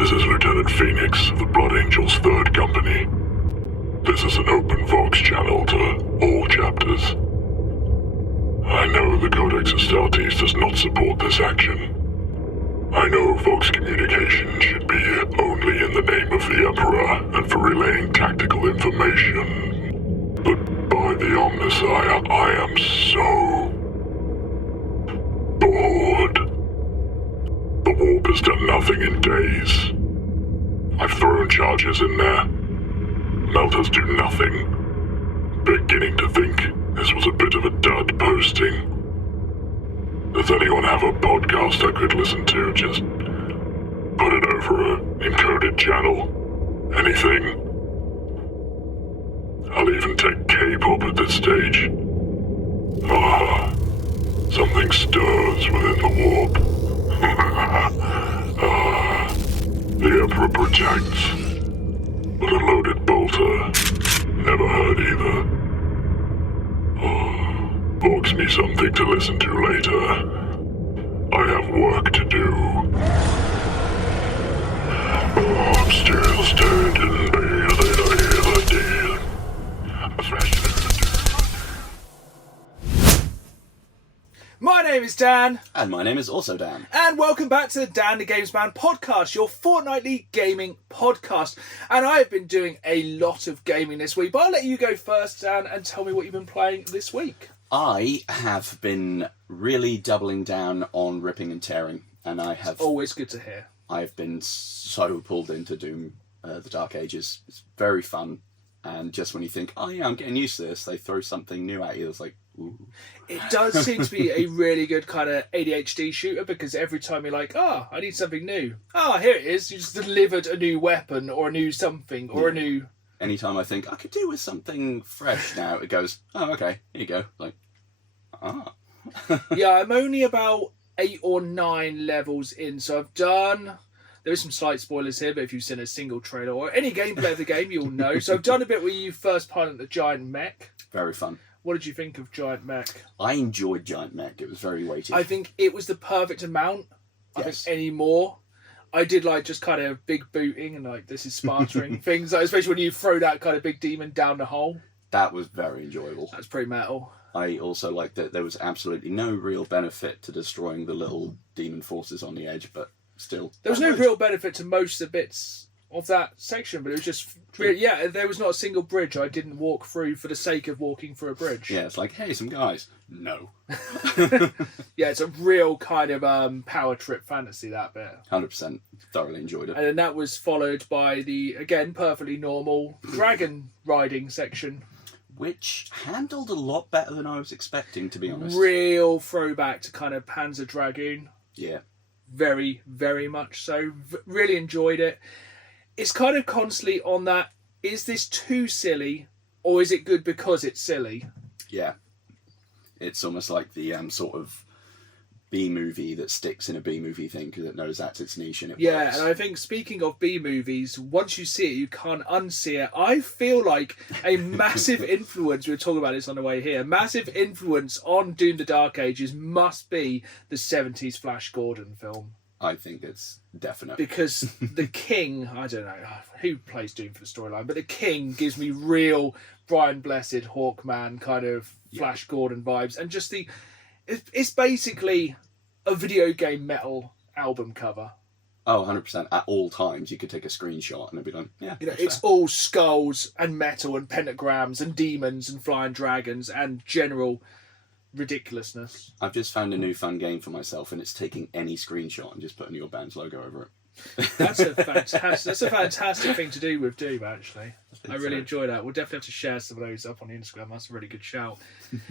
This is Lieutenant Phoenix of the Blood Angels 3rd Company. This is an open Vox channel to all chapters. I know the Codex Astartes does not support this action. I know Vox communication should be only in the name of the Emperor and for relaying tactical information. But by the Omnissiah, I am so bored. The warp has done nothing in days. I've thrown charges in there. Melters do nothing. Beginning to think this was a bit of a dud posting. Does anyone have a podcast I could listen to? Just put it over an encoded channel. Anything. I'll even take K-pop at this stage. Ah, something stirs within the warp. The Emperor protects, but a loaded bolter. Never heard either. Box me something to listen to later. I have work to do. I'm still standing there. My name is Dan. And my name is also Dan. And welcome back to the Dan the Games Man podcast, your fortnightly gaming podcast. And I have been doing a lot of gaming this week, but I'll let you go first, Dan, and tell me what you've been playing this week. I have been really doubling down on ripping and tearing, and I have... It's always good to hear. I've been so pulled into Doom, the Dark Ages. It's very fun, and just when you think, oh yeah, I'm getting used to this, they throw something new at you. It's like, ooh. It does seem to be a really good kind of ADHD shooter, because every time you're like, I need something new. Here it is. You just delivered a new weapon or a new something or a new... Anytime I think, I could do with something fresh now, it goes, oh, okay, here you go. Like, Yeah, I'm only about 8 or 9 levels in, so I've done... There is some slight spoilers here, but if you've seen a single trailer or any gameplay of the game, you'll know. So I've done a bit where you first pilot the giant mech. Very fun. What did you think of Giant Mech? I enjoyed Giant Mech. It was very weighty. I think it was the perfect amount. I Yes. think any more. I did like just kind of big booting and like this is spartering things, like, especially when you throw that kind of big demon down the hole. That was very enjoyable. That's pretty metal. I also liked that there was absolutely no real benefit to destroying the little demon forces on the edge, but still. There was no real benefit to most of the bits of that section, but it was just... Yeah, there was not a single bridge I didn't walk through for the sake of walking through a bridge. Yeah, it's like, hey, some guys. No. Yeah, it's a real kind of power trip fantasy, that bit. 100%. Thoroughly enjoyed it. And then that was followed by the, again, perfectly normal dragon riding section. Which handled a lot better than I was expecting, to be honest. Real throwback to kind of Panzer Dragoon. Yeah. Very, very much so. Really enjoyed it. It's kind of constantly on that, is this too silly or is it good because it's silly? Yeah. It's almost like the sort of B-movie that sticks in a B-movie thing because it knows that's its niche and it works. And I think speaking of B-movies, once you see it, you can't unsee it. I feel like a massive influence, we were talking about this on the way here, massive influence on Doom the Dark Ages must be the 70s Flash Gordon film. I think it's definite. Because the King, I don't know who plays Doom for the storyline, but the King gives me real Brian Blessed, Hawkman kind of Flash Gordon vibes. And just it's basically a video game metal album cover. Oh, 100%. At all times, you could take a screenshot and it'd be like, yeah. It's all skulls and metal and pentagrams and demons and flying dragons and general ridiculousness. I've just found a new fun game for myself, and it's taking any screenshot and just putting your band's logo over it. That's a fantastic thing to do with Doom, actually. I really enjoy that. We'll definitely have to share some of those up on Instagram. That's a really good shout.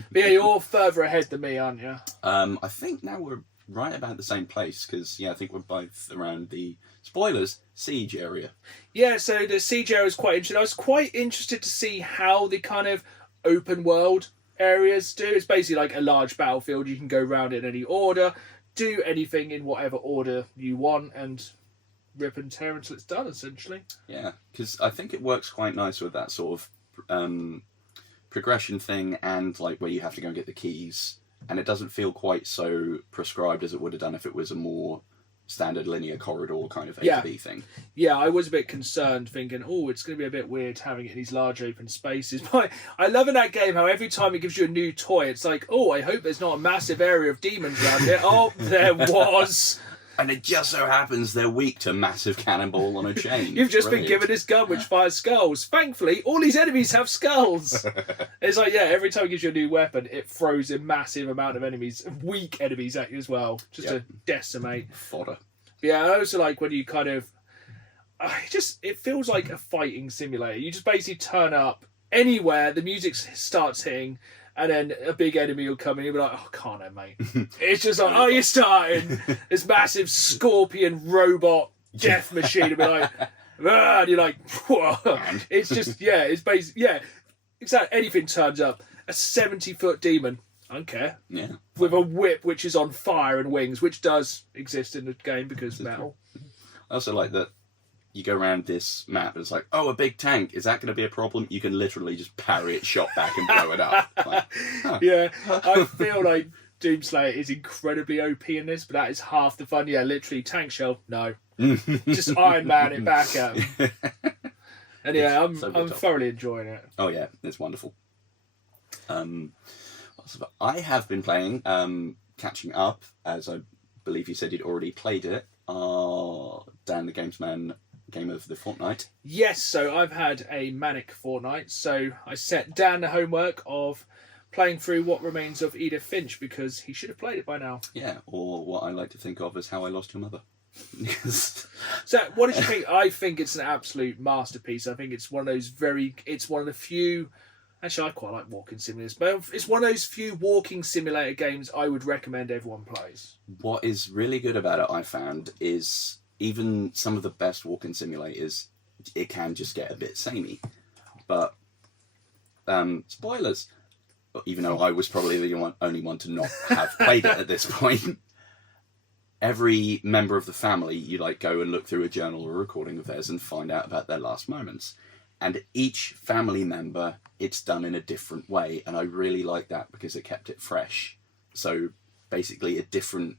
But yeah, you're further ahead than me, aren't you? I think now we're right about the same place, because I think we're both around the, spoilers, siege area. Yeah, so the siege area is quite interesting. I was quite interested to see how the kind of open world areas do. It's basically like a large battlefield. You can go around in any order, do anything in whatever order you want, and rip and tear until it's done, essentially. Yeah, because I think it works quite nice with that sort of progression thing, and like where you have to go and get the keys, and it doesn't feel quite so prescribed as it would have done if it was a more standard linear corridor kind of A Yeah. to B thing. Yeah, I was a bit concerned, thinking, oh, it's going to be a bit weird having it in these large open spaces. But I love in that game how every time it gives you a new toy, it's like, oh, I hope there's not a massive area of demons around here. Oh, there was. And it just so happens they're weak to massive cannonball on a chain. You've just Brilliant. been given this gun which fires skulls. Thankfully, all these enemies have skulls. It's like, yeah, every time it gives you a new weapon, it throws a massive amount of enemies, weak enemies at you as well, just to decimate. Fodder. Yeah, I also like when you kind of... it feels like a fighting simulator. You just basically turn up anywhere, the music starts hitting, and then a big enemy will come in, you'll be like, oh, can't I, mate? It's just like, oh, you're starting. This massive scorpion robot death machine will be like, ah, and you're like, whoa. It's just, yeah, it's basically, yeah, exactly. Anything turns up. A 70-foot demon, I don't care. Yeah. With a whip which is on fire and wings, which does exist in the game because metal. I also like that you go around this map and it's like, oh, a big tank. Is that going to be a problem? You can literally just parry it, shot back and blow it up. Like, huh. Yeah, I feel like Doomslayer is incredibly OP in this, but that is half the fun. Yeah, literally tank shell, no. Just Iron Man it back at him. And yeah, I'm thoroughly enjoying it. Oh yeah, it's wonderful. I have been playing, catching up, as I believe you said you'd already played it. Dan the Gamesman game of the fortnight. Yes, so I've had a manic fortnight. So I set Dan the homework of playing through What Remains of Edith Finch because he should have played it by now. Yeah, or what I like to think of as How I Lost Your Mother. So what did you think? I think it's an absolute masterpiece. I think it's one of those it's one of the few... Actually, I quite like walking simulators, but it's one of those few walking simulator games I would recommend everyone plays. What is really good about it, I found, is even some of the best walking simulators, it can just get a bit samey. But, spoilers, even though I was probably the only one to not have played it at this point, every member of the family, you like go and look through a journal or a recording of theirs and find out about their last moments. And each family member, it's done in a different way. And I really like that because it kept it fresh. So basically a different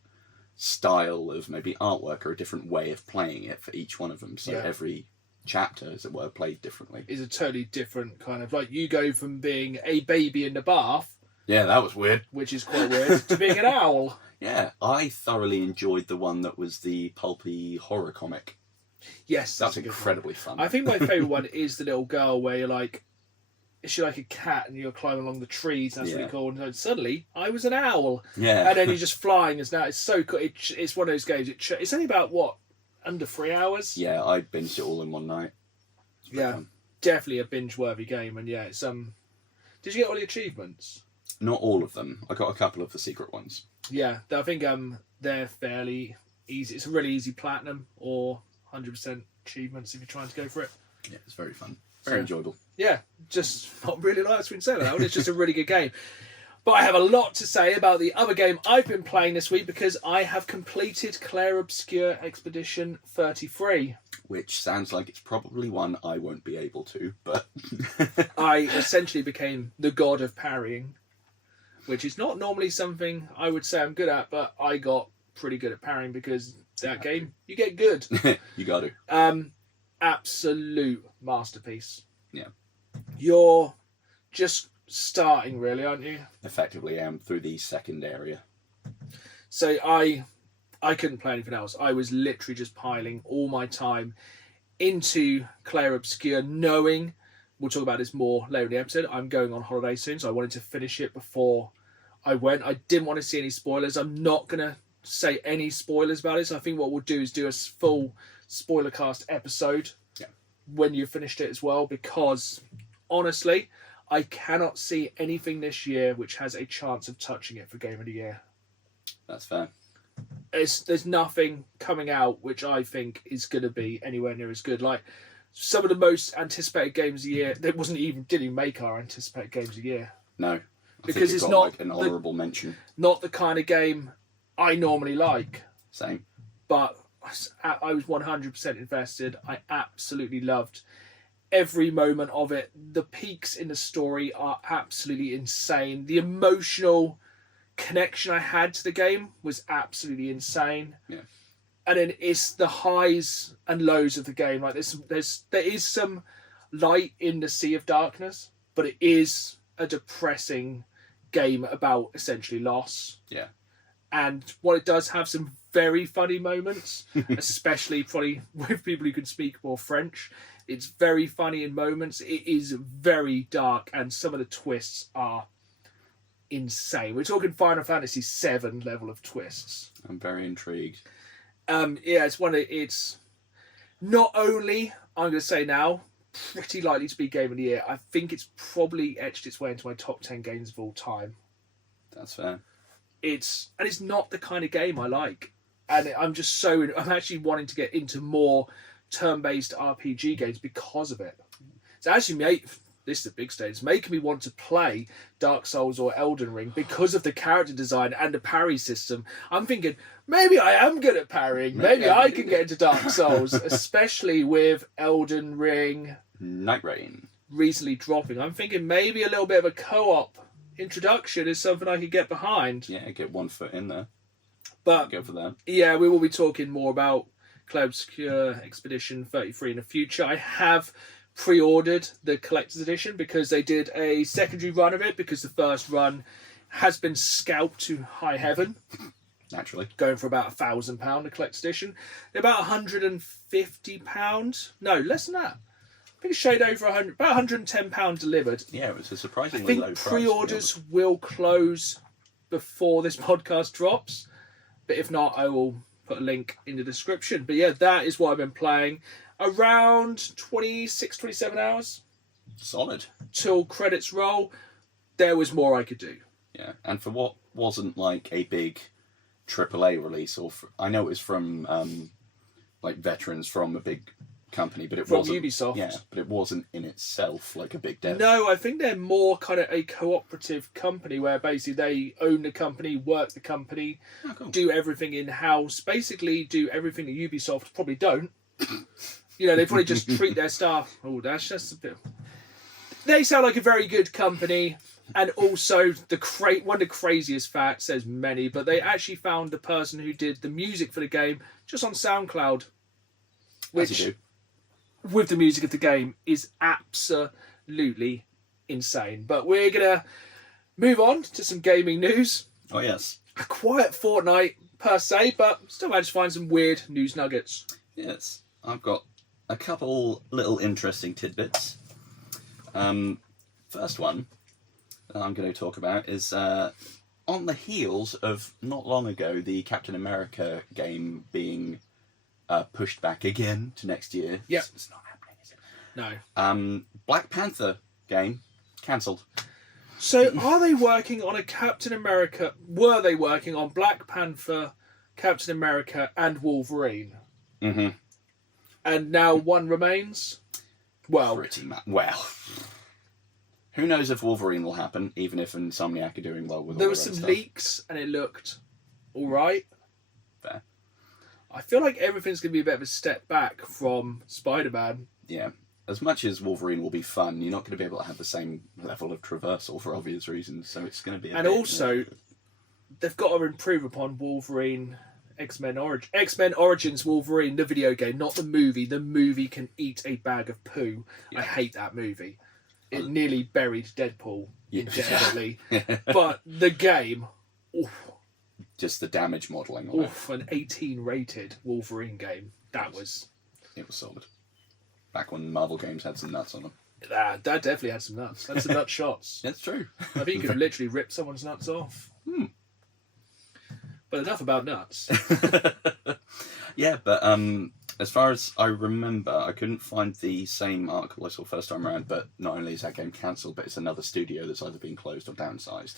style of maybe artwork or a different way of playing it for each one of them. So every chapter, as it were, played differently. Is a totally different kind of... Like, you go from being a baby in the bath... Yeah, that was weird. Which is quite weird, to being an owl. Yeah, I thoroughly enjoyed the one that was the pulpy horror comic. Yes, that's incredibly fun. I think my favourite one is the little girl where you're like, is she like a cat and you're climbing along the trees? That's really cool. And then suddenly, I was an owl. Yeah. And then you're just flying. It's so cool. It's one of those games. It's only about, what, under 3 hours? Yeah, I binged it all in one night. Yeah, fun. Definitely a binge-worthy game. And yeah, it's... Did you get all the achievements? Not all of them. I got a couple of the secret ones. Yeah, I think they're fairly easy. It's a really easy platinum or 100% achievements if you're trying to go for it. Yeah, it's very fun. Very enjoyable. Yeah, just not really like to say that one. It's just a really good game. But I have a lot to say about the other game I've been playing this week because I have completed Clair Obscur Expedition 33. Which sounds like it's probably one I won't be able to, but... I essentially became the god of parrying, which is not normally something I would say I'm good at, but I got pretty good at parrying because that game, you get good. You got to. Absolute masterpiece. Yeah. You're just starting, really, aren't you? Effectively, I am through the second area. So I couldn't play anything else. I was literally just piling all my time into Clair Obscur, knowing, we'll talk about this more later in the episode, I'm going on holiday soon, so I wanted to finish it before I went. I didn't want to see any spoilers. I'm not going to say any spoilers about it, so I think what we'll do is do a full spoiler cast episode when you've finished it as well, because honestly, I cannot see anything this year which has a chance of touching it for Game of the Year. That's fair. There's nothing coming out which I think is going to be anywhere near as good. Like some of the most anticipated games of the year, that didn't even make our anticipated games of the year. No, because it's not like an honourable mention. Not the kind of game I normally like. Same. But I was 100% invested. I absolutely loved every moment of it. The peaks in the story are absolutely insane. The emotional connection I had to the game was absolutely insane. Yeah. And then it's the highs and lows of the game. Like there is some light in the sea of darkness, but it is a depressing game about essentially loss. Yeah. And while it does have some very funny moments, especially probably with people who can speak more French, it's very funny in moments. It is very dark, and some of the twists are insane. We're talking Final Fantasy VII level of twists. I'm very intrigued. Yeah, it's not only, I'm going to say now, pretty likely to be Game of the Year. I think it's probably etched its way into my top 10 games of all time. That's fair. It's not the kind of game I like. And I'm actually wanting to get into more turn-based RPG games because of it. It's actually this is a big stage. It's making me want to play Dark Souls or Elden Ring because of the character design and the parry system. I'm thinking, maybe I am good at parrying. Maybe I can get into Dark Souls, especially with Elden Ring Night Rain recently dropping. I'm thinking maybe a little bit of a co-op introduction is something I could get behind. Yeah, get one foot in there. But go for that. Yeah, we will be talking more about Cloud Obscure Expedition 33 in the future. I have pre-ordered the collector's edition because they did a secondary run of it, because the first run has been scalped to high heaven. Naturally. Going for about £1,000, the collector's edition. They're about £150. No, less than that. I think it's shade over 100, about £110 delivered. Yeah, it was a surprisingly low price. Pre-orders will close before this podcast drops. But if not, I will put a link in the description. But yeah, that is what I've been playing. Around 26, 27 hours. Solid. Till credits roll. There was more I could do. Yeah, and for what wasn't like a big AAA release, I know it was from like veterans from a big company, but it wasn't Ubisoft. Yeah, but it wasn't in itself like a big dev. No, I think they're more kind of a cooperative company where basically they own the company, work the company, do everything in-house, basically do everything that Ubisoft probably don't. They probably just treat their staff. Oh, that's just a bit. They sound like a very good company, and also one of the craziest facts. There's many, but they actually found the person who did the music for the game just on SoundCloud, which, with the music of the game, is absolutely insane. But we're gonna move on to some gaming news. Oh yes, a quiet fortnight per se, but still managed to find some weird news nuggets. Yes, I've got a couple little interesting tidbits. First one that I'm going to talk about is on the heels of not long ago the Captain America game being pushed back again to next year. Yep. It's not happening, is it? No. Black Panther game cancelled. So are they working on a Captain America? Were they working on Black Panther, Captain America, and Wolverine? Mm-hmm. And now one remains? Well, pretty much. Well, who knows if Wolverine will happen, even if Insomniac are doing well with all there the were some stuff. leaks and it looked all right. Fair. I feel like everything's going to be a bit of a step back from Spider-Man. Yeah. As much as Wolverine will be fun, you're not going to be able to have the same level of traversal for obvious reasons, so it's going to be they've got to improve upon Wolverine... X-Men Origins Wolverine, the video game, not the movie. The movie can eat a bag of poo. Yeah. I hate that movie. It nearly buried Deadpool indefinitely. But the game, just the damage modelling on it. An 18 rated Wolverine game. It was solid. Back when Marvel games had some nuts on them. That definitely had some nuts. That's some nut shots. That's true. I think you could literally rip someone's nuts off. But enough about nuts. Yeah, but as far as I remember, I couldn't find the same article I saw first time around, but not only is that game cancelled, but it's another studio that's either been closed or downsized.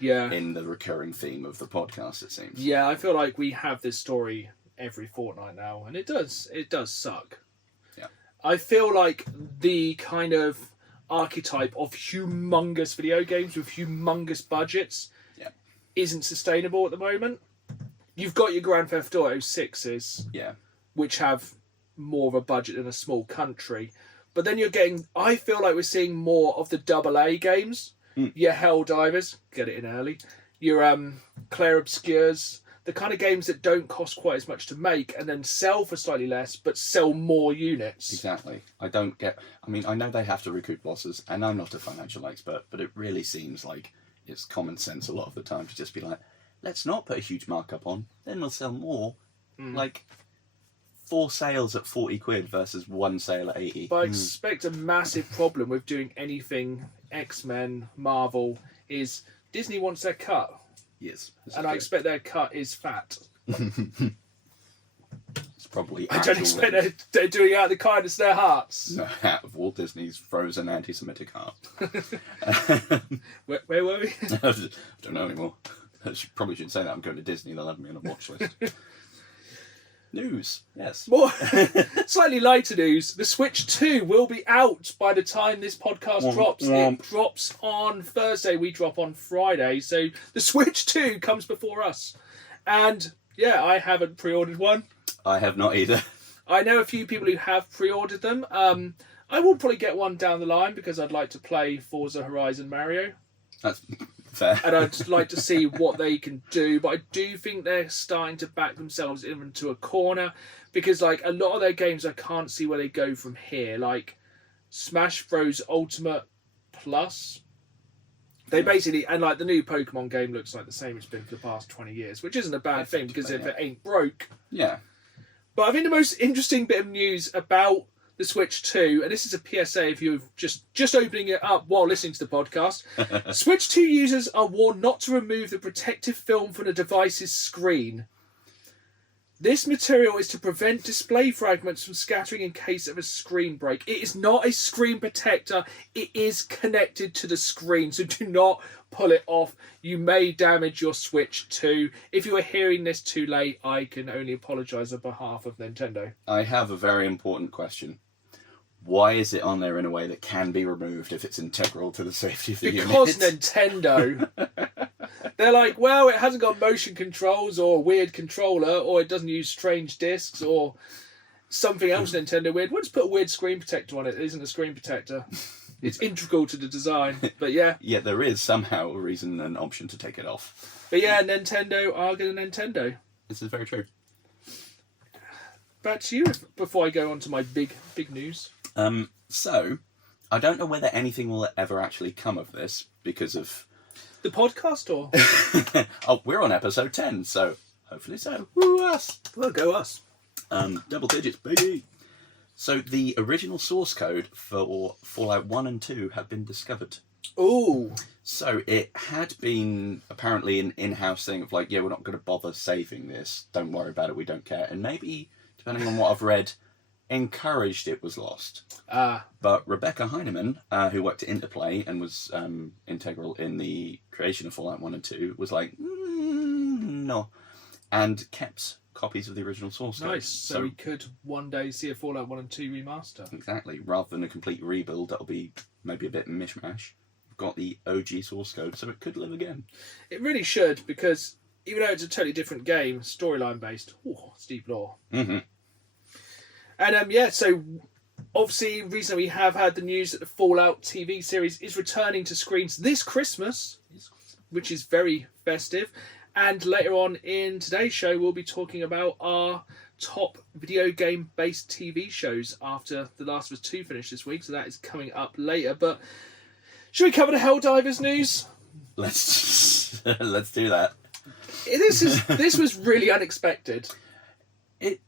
Yeah. In the recurring theme of the podcast, it seems. Yeah, I feel like we have this story every fortnight now, and it does suck. Yeah. I feel like the kind of archetype of humongous video games with humongous budgets isn't sustainable at the moment. You've got your Grand Theft Auto 6s, which have more of a budget than a small country. But then I feel like we're seeing more of the AA games. Your Helldivers, get it in early. Your Claire Obscures, the kind of games that don't cost quite as much to make and then sell for slightly less, but sell more units. Exactly. I don't get... I mean, I know they have to recoup losses, and I'm not a financial expert, but it really seems like it's common sense a lot of the time to just be like, let's not put a huge markup on, then we'll sell more. Like, 4 sales at 40 quid versus 1 sale at 80. But I expect a massive problem with doing anything X-Men, Marvel, is Disney wants their cut. Yes. And I expect their cut is fat. It's probably... I don't expect they're doing it out of the kindness of their hearts. No, out of Walt Disney's frozen anti-Semitic heart. Where were we? I don't know anymore. Probably shouldn't say that. I'm going to Disney. They'll have me on a watch list. News, yes. More slightly lighter news. The Switch 2 will be out by the time this podcast drops. It drops on Thursday. We drop on Friday. So the Switch 2 comes before us. And yeah, I haven't pre-ordered one. I have not either. I know a few people who have pre-ordered them. I will probably get one down the line because I'd like to play Forza Horizon Mario. That's fair. And I'd like to see what they can do. But I do think they're starting to back themselves into a corner because, like, a lot of their games, I can't see where they go from here. Like, Smash Bros. Ultimate Plus. They basically... And, like, the new Pokemon game looks like the same it's been for the past 20 years, which isn't a bad thing because if it ain't broke... Yeah. But I think the most interesting bit of news about the Switch 2, and this is a PSA if you're just opening it up while listening to the podcast, Switch 2 users are warned not to remove the protective film from the device's screen. This material is to prevent display fragments from scattering in case of a screen break. It is not a screen protector. It is connected to the screen, so do not pull it off. You may damage your Switch 2. If you are hearing this too late, I can only apologise on behalf of Nintendo. I have a very important question. Why is it on there in a way that can be removed if it's integral to the safety of the unit? Because Nintendo. They're like, well, it hasn't got motion controls or a weird controller, or it doesn't use strange discs or something else Nintendo weird. We'll just put a weird screen protector on it. It isn't a screen protector. It's integral to the design. But yeah. Yeah, there is somehow a reason and option to take it off. But yeah, Nintendo are going to Nintendo. This is very true. Back to you before I go on to my big news. So, I don't know whether anything will ever actually come of this because of... The podcast, or? Oh, we're on episode 10, so hopefully so. Woo, us! Well, go us. Double digits, baby! So, the original source code for Fallout 1 and 2 have been discovered. Ooh. So, it had been apparently an in-house thing of like, yeah, we're not going to bother saving this. Don't worry about it, we don't care. And maybe, depending on what I've read, encouraged it was lost. But Rebecca Heinemann, who worked at Interplay and was integral in the creation of Fallout 1 and 2, was like, no. And kept copies of the original source code. Nice. So we could one day see a Fallout 1 and 2 remaster. Exactly. Rather than a complete rebuild, that'll be maybe a bit mishmash. We've got the OG source code, so it could live again. It really should, because even though it's a totally different game, storyline based, steep lore. Mm-hmm. And so obviously recently we have had the news that the Fallout TV series is returning to screens this Christmas, which is very festive. And later on in today's show, we'll be talking about our top video game based TV shows after The Last of Us 2 finished this week. So that is coming up later. But should we cover the Helldivers news? Let's do that. This was really unexpected. It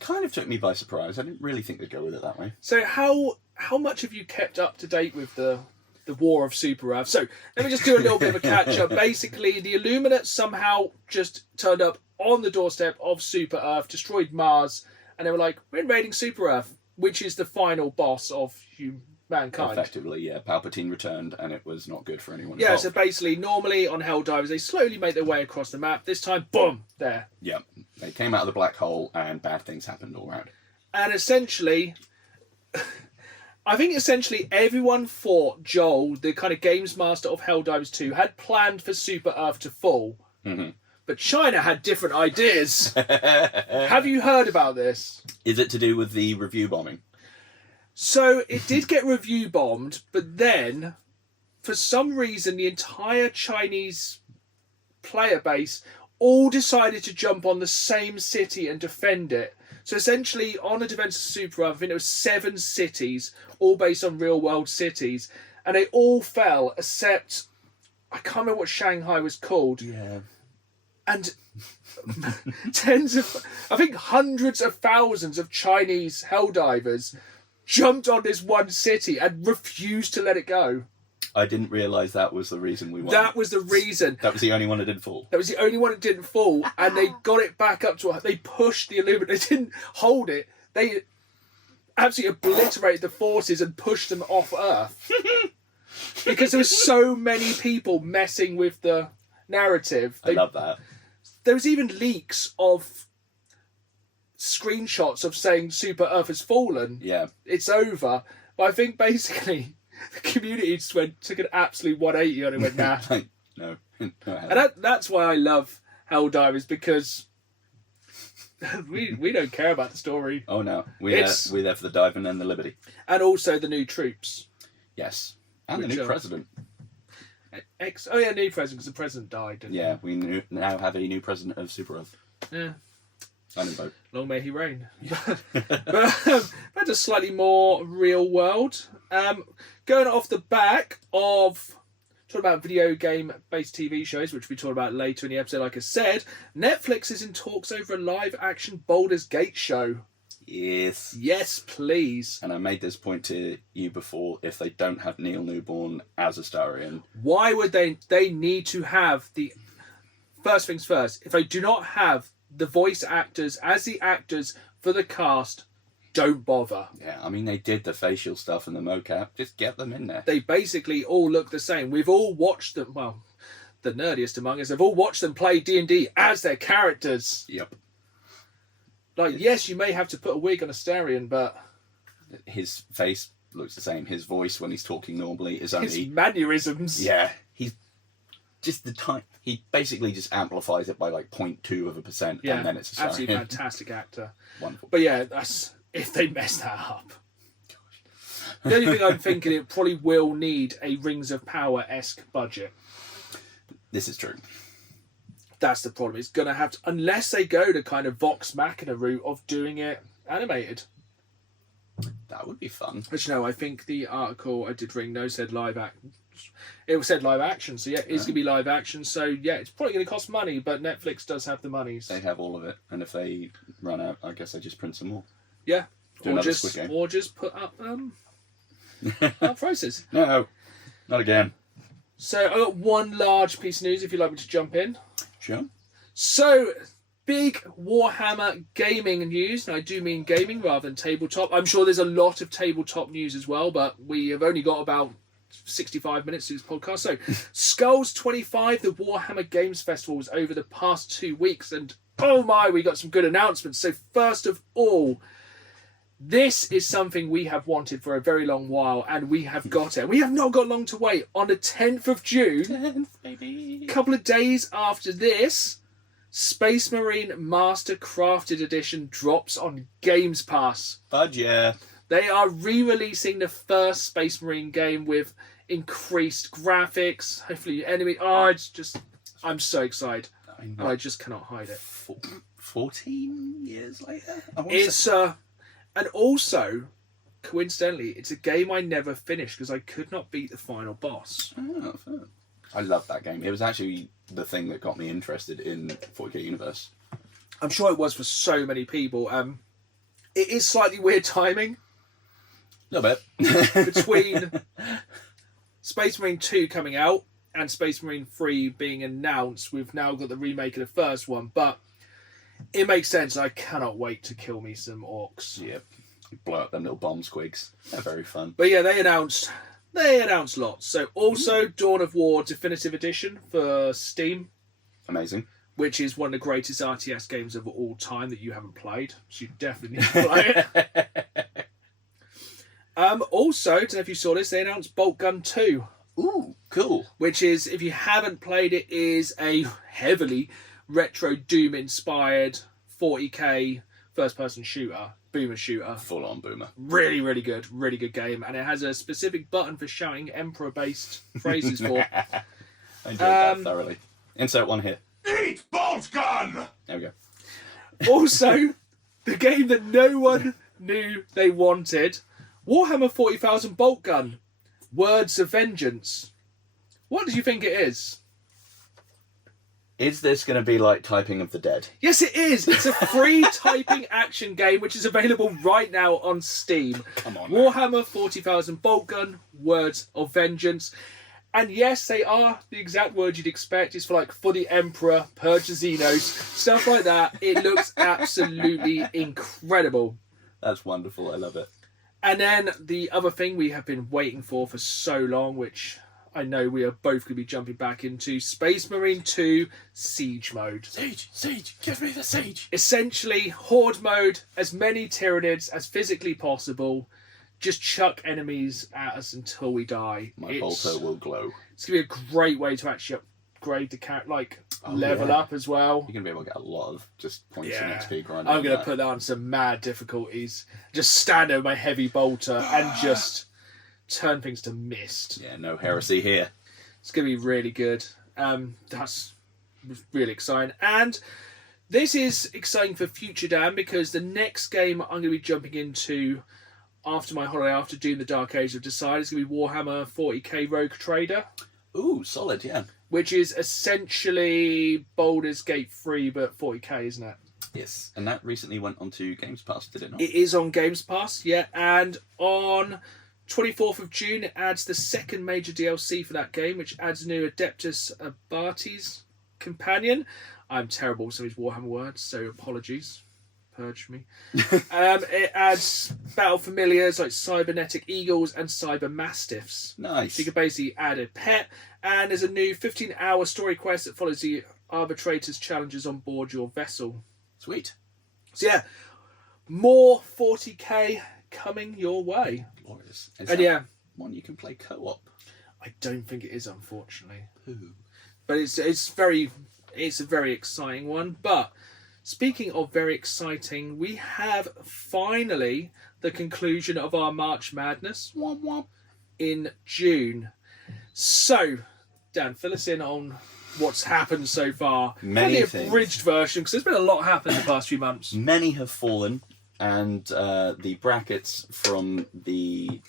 kind of took me by surprise. I didn't really think they'd go with it that way. So how much have you kept up to date with the war of Super Earth? So let me just do a little bit of a catch up. Basically, the Illuminates somehow just turned up on the doorstep of Super Earth, destroyed Mars, and they were like, we're invading Super Earth, which is the final boss of mankind. Effectively, yeah. Palpatine returned, and it was not good for anyone Yeah, involved. so basically, normally on Helldivers, they slowly make their way across the map. This time, boom, there. Yeah, they came out of the black hole, and bad things happened all around. And essentially, I think everyone thought Joel, the kind of games master of Helldivers 2, had planned for Super Earth to fall. Mm-hmm. But China had different ideas. Have you heard about this? Is it to do with the review bombing? So it did get review bombed, but then, for some reason, the entire Chinese player base all decided to jump on the same city and defend it. So essentially, on the Defense of Super Earth, I think there was 7 cities, all based on real-world cities, and they all fell, except I can't remember what Shanghai was called. Yeah. And I think hundreds of thousands of Chinese helldivers jumped on this one city and refused to let it go. I didn't realise that was the reason we won. That was the reason. That was the only one that didn't fall. That was the only one that didn't fall, and they got it back up to. They pushed the Illuminati. They didn't hold it. They absolutely obliterated the forces and pushed them off Earth because there was so many people messing with the narrative. I love that. There was even leaks of screenshots of saying Super Earth has fallen. Yeah. It's over. But I think basically the community just took an absolute 180 on it and went, nah. No. And that's why I love Helldivers, because we don't care about the story. Oh no. We're there for the diving and the liberty. And also the new troops. Yes. And the new president. New president, because the president died. Didn't Yeah, we now have a new president of Super Earth. Yeah. I didn't vote. Long may he reign. But a slightly more real world. Going off the back of talking about video game based TV shows, which we talk about later in the episode, like I said, Netflix is in talks over a live action Baldur's Gate show. Yes. Yes, please. And I made this point to you before, if they don't have Neil Newborn as Astarion. Why would they need to have the... First things first, if they do not have the voice actors as the actors for the cast, don't bother. Yeah, I mean, they did the facial stuff and the mocap. Just get them in there. They basically all look the same. We've all watched them, well, the nerdiest among us have all watched them play D&D as their characters. Yep. Like, yes, you may have to put a wig on Astarion, but... His face looks the same. His voice, when he's talking normally, is only... His mannerisms. Yeah, he's just the type... He basically just amplifies it by like 0.2%, Yeah, and then it's Astarion. absolutely fantastic actor. Wonderful. But yeah, that's if they mess that up. The only thing I'm thinking, it probably will need a Rings of Power-esque budget. This is true. That's the problem. It's going to have to... Unless they go to kind of Vox Machina route of doing it animated. That would be fun. Which, no, I think the article I did read said live action. It said live action, so yeah, it's going to be live action. So yeah, it's probably going to cost money, but Netflix does have the money. They have all of it, and if they run out, I guess they just print some more. Yeah, or just put up prices. No, not again. So I got one large piece of news. If you'd like me to jump in. Sure. So, big Warhammer gaming news, and I do mean gaming rather than tabletop. I'm sure there's a lot of tabletop news as well, but we have only got about 65 minutes to this podcast. So, Skulls 25, the Warhammer Games Festival, was over the past 2 weeks, and oh my, we got some good announcements. So, first of all, this is something we have wanted for a very long while, and we have got it. We have not got long to wait. On the 10th of June, 10th, baby. A couple of days after this, Space Marine Master Crafted Edition drops on Games Pass. Fudge, yeah. They are re-releasing the first Space Marine game with increased graphics. Hopefully, enemy. Oh, it's just... I'm so excited. And I just cannot hide it. 14 years later? It's... And also, coincidentally, it's a game I never finished because I could not beat the final boss. Oh, fair. I love that game. It was actually the thing that got me interested in 40k Universe. I'm sure it was for so many people. It is slightly weird timing. A little bit. Between Space Marine 2 coming out and Space Marine 3 being announced. We've now got the remake of the first one, but it makes sense. I cannot wait to kill me some orcs. Yep. Blow up them little bomb squigs. They're very fun. But yeah, they announced lots. So also Dawn of War Definitive Edition for Steam. Amazing. Which is one of the greatest RTS games of all time that you haven't played. So you definitely need to play it. Also, I don't know if you saw this, they announced Bolt Gun 2. Ooh, cool. Which is, if you haven't played it, is a heavily retro Doom-inspired 40k first-person shooter, boomer shooter. Full-on boomer. Really, really good game. And it has a specific button for shouting Emperor-based phrases for. I enjoyed that thoroughly. Insert one here. Eat bolt gun! There we go. Also, the game that no one knew they wanted, Warhammer 40,000 Bolt Gun, Words of Vengeance. What do you think it is? Is this going to be like Typing of the Dead? Yes, it is. It's a free typing action game which is available right now on Steam. Come on. Warhammer 40,000 Bolt Gun, Words of Vengeance. And yes, they are the exact word you'd expect. It's for the Emperor, Purge the Xenos, stuff like that. It looks absolutely incredible. That's wonderful. I love it. And then the other thing we have been waiting for so long, which I know we are both going to be jumping back into, Space Marine 2 Siege Mode. Siege, give me the siege. Essentially, Horde mode, as many Tyranids as physically possible. Just chuck enemies at us until we die. My bolter will glow. It's going to be a great way to actually upgrade the character, level up as well. You're going to be able to get a lot of just points and XP grinding. I'm going to put that on some mad difficulties. Just stand over my heavy bolter and just turn things to mist. Yeah, no heresy here. It's going to be really good. That's really exciting. And this is exciting for future Dan, because the next game I'm going to be jumping into after my holiday, after doing the Dark Age of Decide, is going to be Warhammer 40k Rogue Trader. Ooh, solid, yeah. Which is essentially Baldur's Gate 3, but 40k, isn't it? Yes, and that recently went onto Games Pass, did it not? It is on Games Pass, yeah. And on 24th of June, it adds the second major DLC for that game, which adds a new Adeptus Abates companion. I'm terrible with some of these Warhammer words, so apologies. Purge me. It adds battle familiars like cybernetic eagles and cyber mastiffs. Nice. So you can basically add a pet, and there's a new 15-hour story quest that follows the arbitrator's challenges on board your vessel. Sweet. So yeah, more 40k coming your way. Glorious. And yeah, one you can play co-op. I don't think it is, unfortunately. Ooh. But it's a very exciting one. But speaking of very exciting, we have finally the conclusion of our March Madness in June. So, Dan, fill us in on what's happened so far. Many the things. Abridged version, because there's been a lot happened in the past few months. Many have fallen, and the brackets from the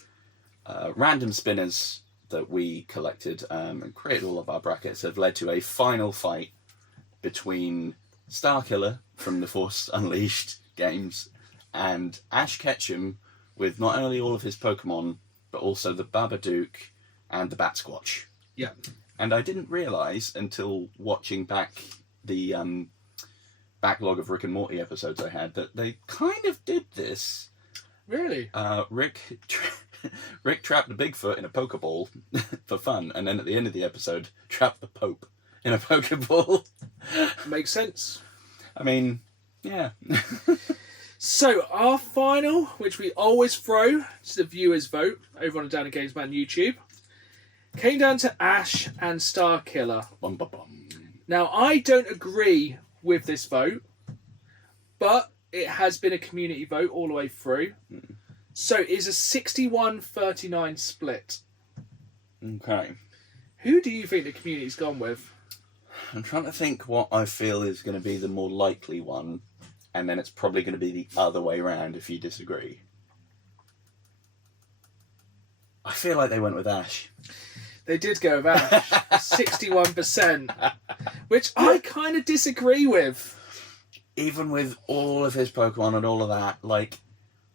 random spinners that we collected and created all of our brackets have led to a final fight between Starkiller from the Force Unleashed games and Ash Ketchum, with not only all of his Pokemon, but also the Babadook and the Batsquatch. Yeah. And I didn't realise until watching back the backlog of Rick and Morty episodes I had that they kind of did this. Really? Rick trapped a Bigfoot in a Pokeball for fun, and then at the end of the episode, trapped the Pope in a Pokeball. Makes sense. I mean, yeah. So, our final, which we always throw to the viewers' vote over on the Down Games Man YouTube, came down to Ash and Starkiller. Bum, bum, bum. Now, I don't agree with this vote, but it has been a community vote all the way through. So, it's a 61-39 split. Okay. Who do you think the community's gone with? I'm trying to think what I feel is going to be the more likely one, and then it's probably going to be the other way around if you disagree. I feel like they went with Ash. They did go with Ash, 61%, which I kind of disagree with. Even with all of his Pokemon and all of that, like,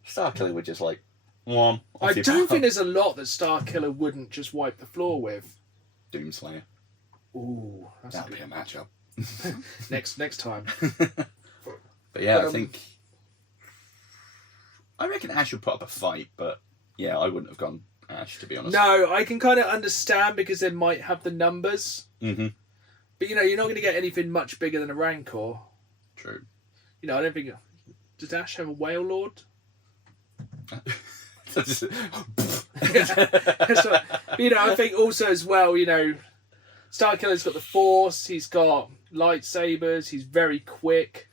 Starkiller would just like, I don't think there's a lot that Starkiller wouldn't just wipe the floor with. Doomslayer. Ooh, that's That'll be a matchup. next time. But yeah, I reckon Ash would put up a fight, but yeah, I wouldn't have gone Ash, to be honest. No, I can kind of understand because they might have the numbers. Mm-hmm. But, you're not going to get anything much bigger than a Rancor. True. I don't think... Does Ash have a Whale Lord? So, I think also as well, Starkiller's got the Force, he's got lightsabers, he's very quick.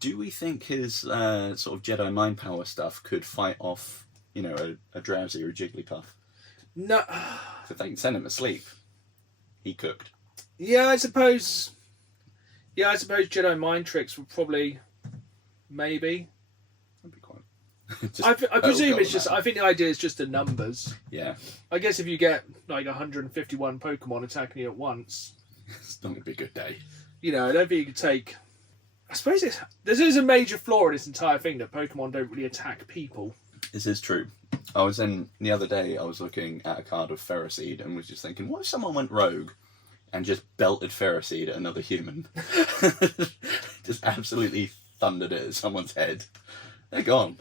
do we think his sort of Jedi mind power stuff could fight off, a Drowsy or a Jigglypuff? No. If they can send him asleep, he cooked. Yeah, I suppose Yeah, I suppose Jedi mind tricks would probably, maybe. That'd be quite. I presume it's just. I think the idea is just the numbers. Yeah. I guess if you get like 151 Pokemon attacking you at once, It's not going to be a good day. I don't think you could take. I suppose this is a major flaw in this entire thing that Pokemon don't really attack people. This is true. The other day, I was looking at a card of Ferroseed and was just thinking, what if someone went rogue and just belted Ferroseed at another human? Just absolutely thundered it at someone's head. They're gone.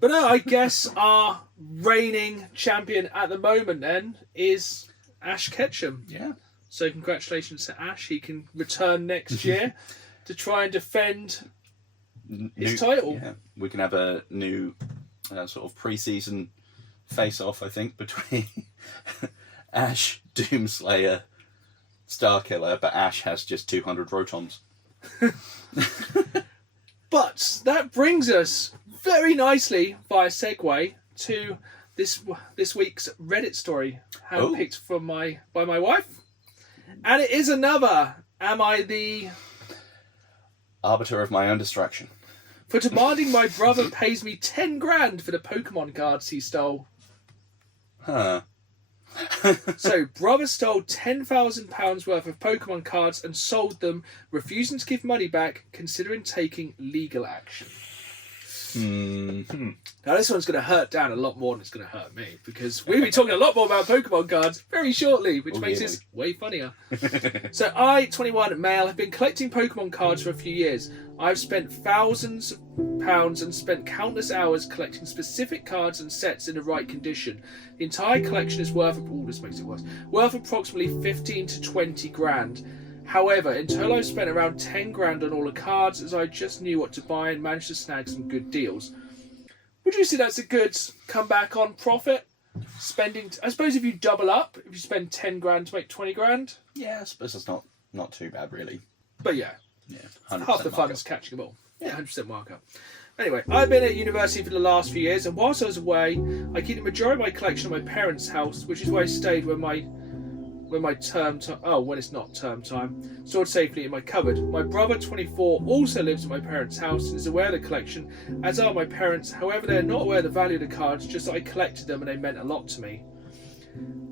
But no, I guess our reigning champion at the moment then is Ash Ketchum. Yeah. So congratulations to Ash. He can return next year to try and defend his title. Yeah. We can have a new sort of pre-season face-off, I think, between Ash, Doomslayer, Starkiller, but Ash has just 200 Rotons. But that brings us very nicely via segue to this week's Reddit story handpicked by my wife. And it is another, am I the arbiter of my own destruction? For demanding my brother pays me 10 grand for the Pokemon cards he stole. Huh. So, brother stole £10,000 worth of Pokemon cards and sold them, refusing to give money back, considering taking legal action. Mm-hmm. Now, this one's going to hurt Dan a lot more than it's going to hurt me, because we'll be talking a lot more about Pokemon cards very shortly, which makes this way funnier. So, I, 21, male, have been collecting Pokemon cards for a few years. I've spent thousands of pounds and spent countless hours collecting specific cards and sets in the right condition. The entire collection is worth approximately 15 to 20 grand. However, in total I've spent around 10 grand on all the cards, as I just knew what to buy and managed to snag some good deals. Would you say that's a good comeback on profit? Spending, I suppose if you double up, if you spend 10 grand to make 20 grand? Yeah, I suppose it's not too bad, really. But yeah. Yeah, 100% Half the fun markup. is catching them all. Yeah, 100% markup. Anyway, I've been at university for the last few years, and whilst I was away, I keep the majority of my collection at my parents' house, which is where I stayed when it's not term time, stored safely in my cupboard. My brother, 24, also lives at my parents' house and is aware of the collection, as are my parents. However, they are not aware of the value of the cards, just that I collected them and they meant a lot to me.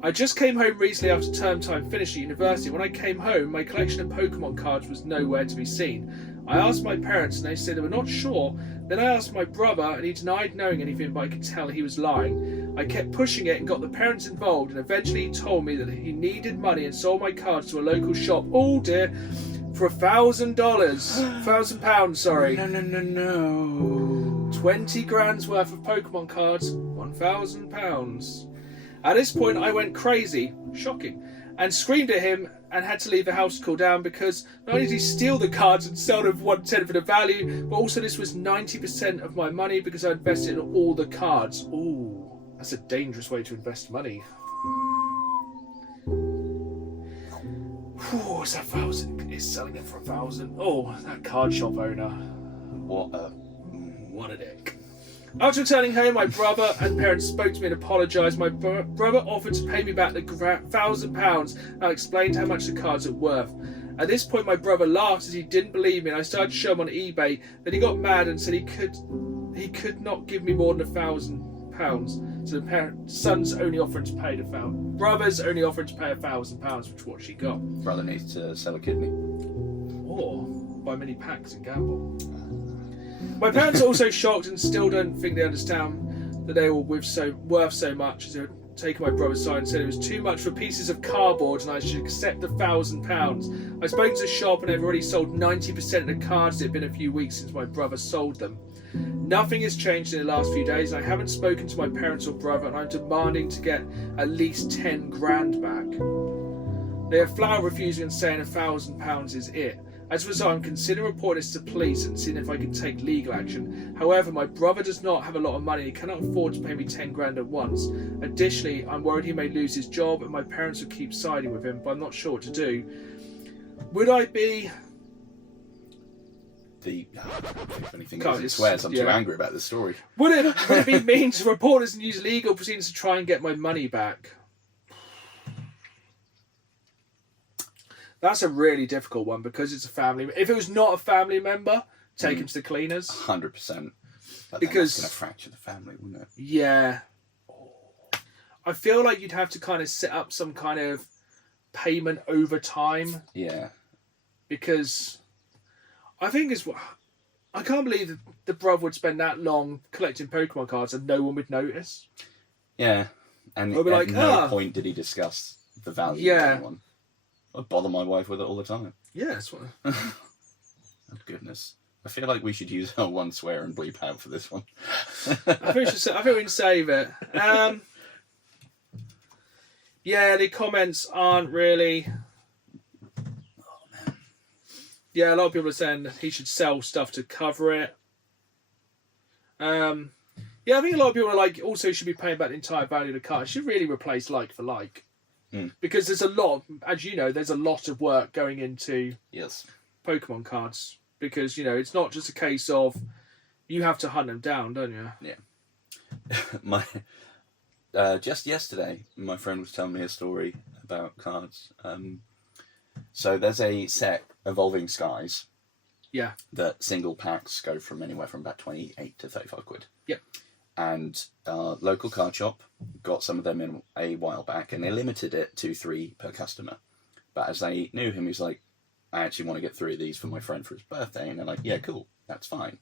I just came home recently after term time finished at university. When I came home, my collection of Pokemon cards was nowhere to be seen. I asked my parents and they said they were not sure. Then I asked my brother and he denied knowing anything, but I could tell he was lying. I kept pushing it and got the parents involved, and eventually he told me that he needed money and sold my cards to a local shop. Oh dear. For $1,000. £1,000, sorry. No. 20 grand's worth of Pokemon cards. £1,000. At this point, I went crazy, shocking, and screamed at him and had to leave the house to cool down, because not only did he steal the cards and sell them for 1/10 of the value, but also this was 90% of my money because I invested in all the cards. Ooh, that's a dangerous way to invest money. Ooh, it's 1,000. It's selling it for 1,000. Oh, that card shop owner. What a dick. After returning home, my brother and parents spoke to me and apologised. My brother offered to pay me back the £1,000, and I explained how much the cards are worth. At this point, my brother laughed as he didn't believe me, and I started to show him on eBay. Then he got mad and said he could not give me more than £1,000. So the son's only offering to pay brother's only offering to pay £1,000, which is what she got. Brother needs to sell a kidney. Or buy many packs and gamble. My parents are also shocked and still don't think they understand that they were worth so much, as they were taking my brother's side and said it was too much for pieces of cardboard and I should accept the £1,000. I spoke to the shop and they've already sold 90% of the cards. It had been a few weeks since my brother sold them. Nothing has changed in the last few days. I haven't spoken to my parents or brother, and I'm demanding to get at least 10 grand back. They are flat refusing and saying £1,000 is it. As a result, I'm considering reporting this to police and seeing if I can take legal action. However, my brother does not have a lot of money. He cannot afford to pay me 10 grand at once. Additionally, I'm worried he may lose his job and my parents will keep siding with him, but I'm not sure what to do. Would I be... If anything else, it swears I'm too angry about this story. Would it be mean to report this and use legal proceedings to try and get my money back? That's a really difficult one because it's a family. If it was not a family member, take him to the cleaners. 100%. But Because that's going to fracture the family, wouldn't it? Yeah. I feel like you'd have to kind of set up some kind of payment over time. Yeah. Because I think I can't believe that the brother would spend that long collecting Pokemon cards and no one would notice. Yeah. And I'd be at like, no point did he discuss the value of anyone. I bother my wife with it all the time. Yeah, that's what. Oh, goodness. I feel like we should use our one swear and bleep out for this one. I think we can save it. Yeah, the comments aren't really. Oh, man. Yeah, a lot of people are saying that he should sell stuff to cover it. Yeah, I think a lot of people are like, also should be paying back the entire value of the card. It should really replace like for like. Because there's a lot, as you know, there's a lot of work going into Pokemon cards. Because, you know, it's not just a case of you have to hunt them down, don't you? Yeah. Just yesterday, my friend was telling me a story about cards. So there's a set, Evolving Skies. Yeah. That single packs go from anywhere from about 28 to 35 quid. Yep. And our local card shop got some of them in a while back, and they limited it to 3 per customer. But as they knew him, he's like, I actually want to get 3 of these for my friend for his birthday. And they're like, yeah, cool, that's fine.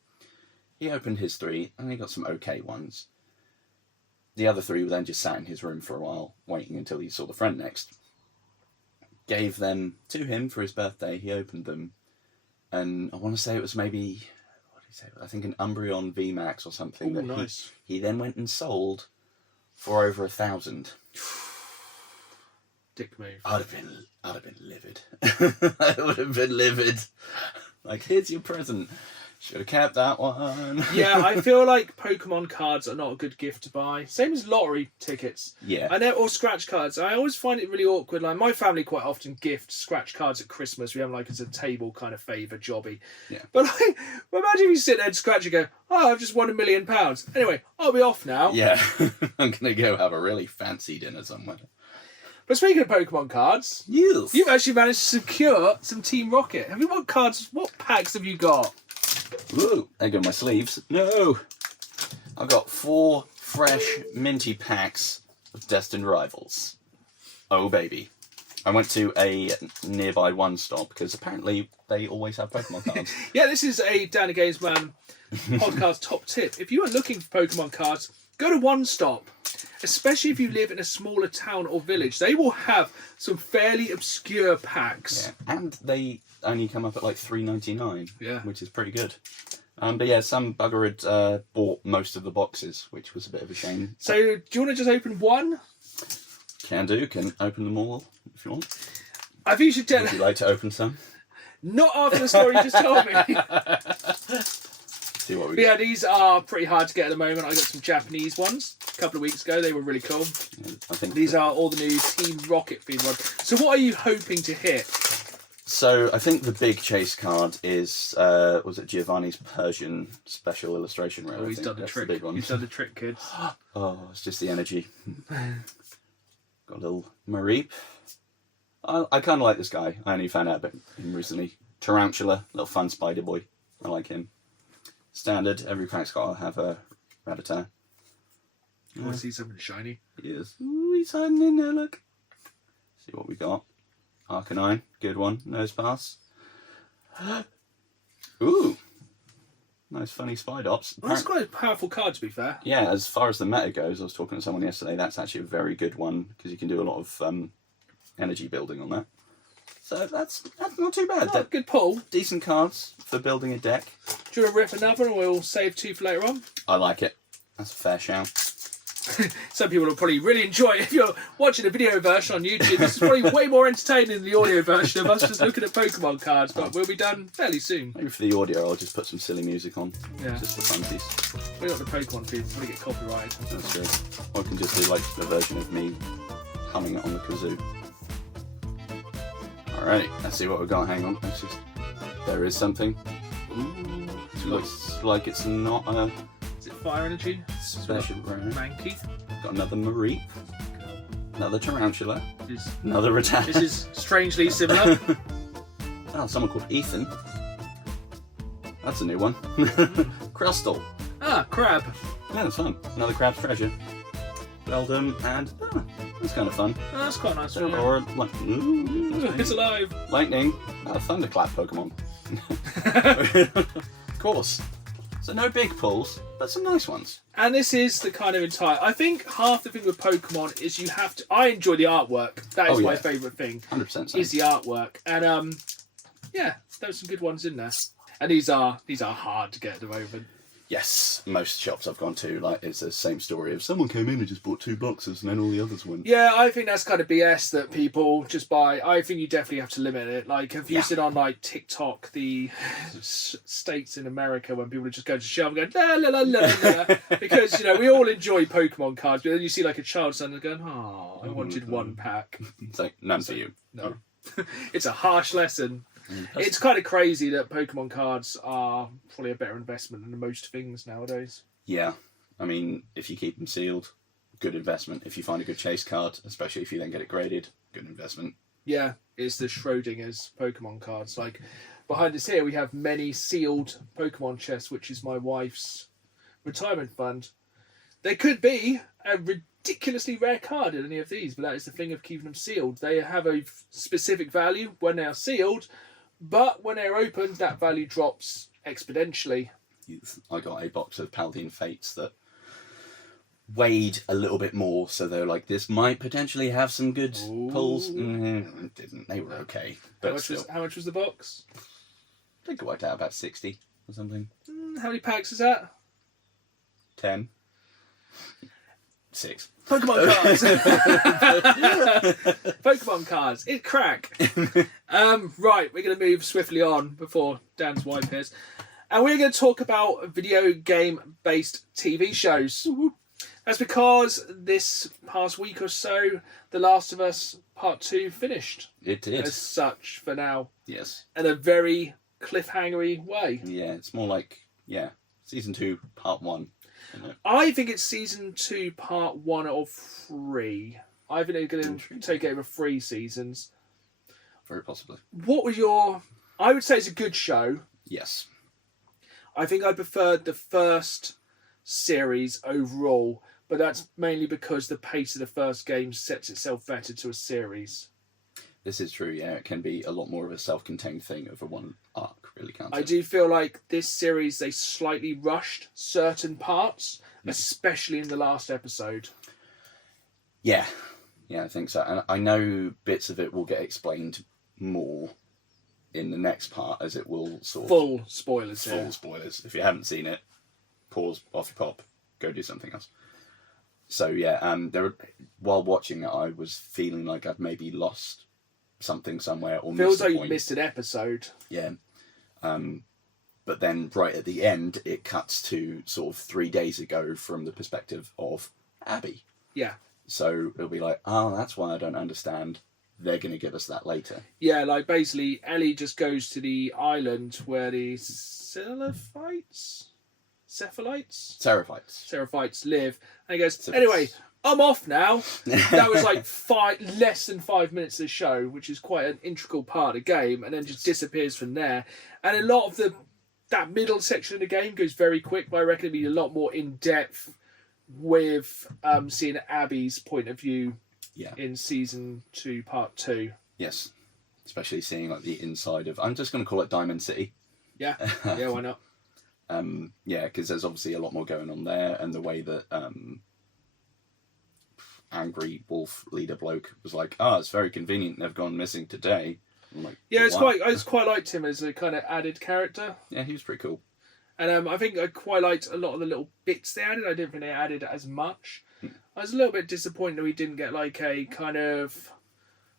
He opened his 3, and he got some okay ones. The other 3 were then just sat in his room for a while, waiting until he saw the friend next. Gave them to him for his birthday. He opened them, and I want to say it was maybe, what did he say? I think an Umbreon VMAX or something. Ooh, nice. He then went and sold for over 1,000. Dick move. I'd have been livid. I would have been livid. Like, here's your present. Should have kept that one. Yeah, I feel like Pokemon cards are not a good gift to buy. Same as lottery tickets. Yeah. Or scratch cards. I always find it really awkward. Like, my family quite often gift scratch cards at Christmas. We have like as a table kind of favour jobby. Yeah. But like, imagine if you sit there and scratch and go, oh, I've just won £1 million. Anyway, I'll be off now. Yeah. I'm going to go have a really fancy dinner somewhere. But speaking of Pokemon cards, Yes. you've actually managed to secure some Team Rocket. What packs have you got? Ooh, there go my sleeves. No! I've got 4 fresh, minty packs of Destined Rivals. Oh, baby. I went to a nearby one-stop because apparently they always have Pokemon cards. Yeah, this is a Danny Games Man podcast top tip. If you are looking for Pokemon cards, go to One Stop. Especially if you live in a smaller town or village. They will have some fairly obscure packs. Yeah, and they only come up at like $3.99, Yeah. which is pretty good. But yeah, some bugger had bought most of the boxes, which was a bit of a shame. So, do you want to just open one? Can open them all if you want. I think you should tell. Would you like to open some? Not after the story you just told me. See what we But got. yeah, these are pretty hard to get at the moment. I got some Japanese ones a couple of weeks ago. They were really cool. Yeah, I think These are all the new Team Rocket themed ones. So what are you hoping to hit? So I think the big chase card is was it Giovanni's Persian special illustration rare? Oh, he's I think done the that's trick. The big one. He's done the trick, kids. Oh, it's just the energy. Got a little Mareep. I kind of like this guy. I only found out about him recently. Tarantula, little fun spider boy. I like him. Standard. Every pack's got to have a Rattata. I want to see something shiny. He is. Ooh, he's hiding in there, look. See what we got. Arcanine, good one. Nose pass. Ooh. Nice funny Spidops. Well, that's quite a powerful card, to be fair. Yeah, as far as the meta goes, I was talking to someone yesterday, that's actually a very good one, because you can do a lot of energy building on that. So that's not too bad. Oh, good pull. Decent cards for building a deck. Do you want to rip another and we'll save 2 for later on? I like it. That's a fair shout. Some people will probably really enjoy it. If you're watching a video version on YouTube, this is probably way more entertaining than the audio version of us just looking at Pokemon cards, but we'll be done fairly soon. Maybe for the audio, I'll just put some silly music on. Yeah. Just for funsies. We're not the Pokemon feed, so we get copyrighted. That's true. Or I can just do like a version of me humming it on the kazoo. Alright, let's see what we've got. Hang on. Let's just... There is something. Ooh, it looks like it's not a Is it Fire Energy? special rare. Mankey. Got another Mareep. Another Tarantula. This Another Rattata. is strangely similar. Oh, someone called Ethan. That's a new one. Crustal. Ah, crab. Yeah, that's fun. Another crab's treasure. Beldum, and that's kind of fun. Oh, that's quite a nice one. Or like, It's alive. lightning. Thunderclap Pokemon. Of course. So no big pulls, but some nice ones. And this is the kind of entire... I think half the thing with Pokemon is you have to... I enjoy the artwork. That is my favourite thing. 100% is the artwork. And, yeah, there's some good ones in there. And these are hard to get at the moment. Yes, most shops I've gone to, like, it's the same story of someone came in and just bought 2 boxes and then all the others went. Yeah, I think that's kind of BS that people just buy. I think you definitely have to limit it. Like, have you seen on, like, TikTok, the states in America when people just go to the shelf and go, la la la la la, because, you know, we all enjoy Pokemon cards, but then you see, like, a child son going, oh, I wanted 1 pack. It's like, none for you. No. It's a harsh lesson. It's kind of crazy that Pokemon cards are probably a better investment than most things nowadays. Yeah. I mean, if you keep them sealed, good investment. If you find a good chase card, especially if you then get it graded, good investment. Yeah, it's the Schrodinger's Pokemon cards. Like, behind us here, we have many sealed Pokemon chests, which is my wife's retirement fund. There could be a ridiculously rare card in any of these, but that is the thing of keeping them sealed. They have a specific value when they are sealed, but when they're opened, that value drops exponentially. I got a box of Paldean Fates that weighed a little bit more, so they were like, this might potentially have some good pulls. It didn't. They were okay. But How much was the box? I think it worked out about 60 or something. How many packs is that? 10. 6. Pokemon cards. Pokemon cards. It's crack. Right, we're going to move swiftly on before Dan's wife appears. And we're going to talk about video game based TV shows. That's because this past week or so, The Last of Us Part 2 finished. It did. As such for now. Yes. In a very cliffhangery way. Yeah, it's more like, Season 2, Part 1. I think it's Season 2, Part 1 of 3. I think they're going to take over 3 seasons. Very possibly. What was your... I would say it's a good show. Yes. I think I preferred the first series overall, but that's mainly because the pace of the first game sets itself better to a series. This is true, yeah. It can be a lot more of a self-contained thing over one arc, really, can't it? I do feel like this series, they slightly rushed certain parts, especially in the last episode. Yeah, I think so. And I know bits of it will get explained more in the next part, as it will sort of... Full spoilers. Full spoilers. If you haven't seen it, pause, off your pop, go do something else. So yeah, while watching it, I was feeling like I'd maybe lost something somewhere or feels missed like a you point. missed an episode. Yeah. But then right at the end, it cuts to sort of 3 days ago from the perspective of Abby. Yeah. So it'll be like, that's why I don't understand. They're going to give us that later. Yeah, like basically Ellie just goes to the island where the Seraphites live, and he goes, anyway, I'm off now. That was like less than 5 minutes of the show, which is quite an integral part of the game, and then just disappears from there. And a lot of that middle section of the game goes very quick, but I reckon it'll be a lot more in depth with seeing Abby's point of view in Season 2, Part 2. Yes. Especially seeing like the inside of, I'm just going to call it Diamond City. Yeah, why not? Because there's obviously a lot more going on there, and the way that angry wolf leader bloke was like, it's very convenient they've gone missing today. I'm like, I just quite liked him as a kind of added character. Yeah, he was pretty cool. And I think I quite liked a lot of the little bits they added. I didn't think they added as much. I was a little bit disappointed that we didn't get like a kind of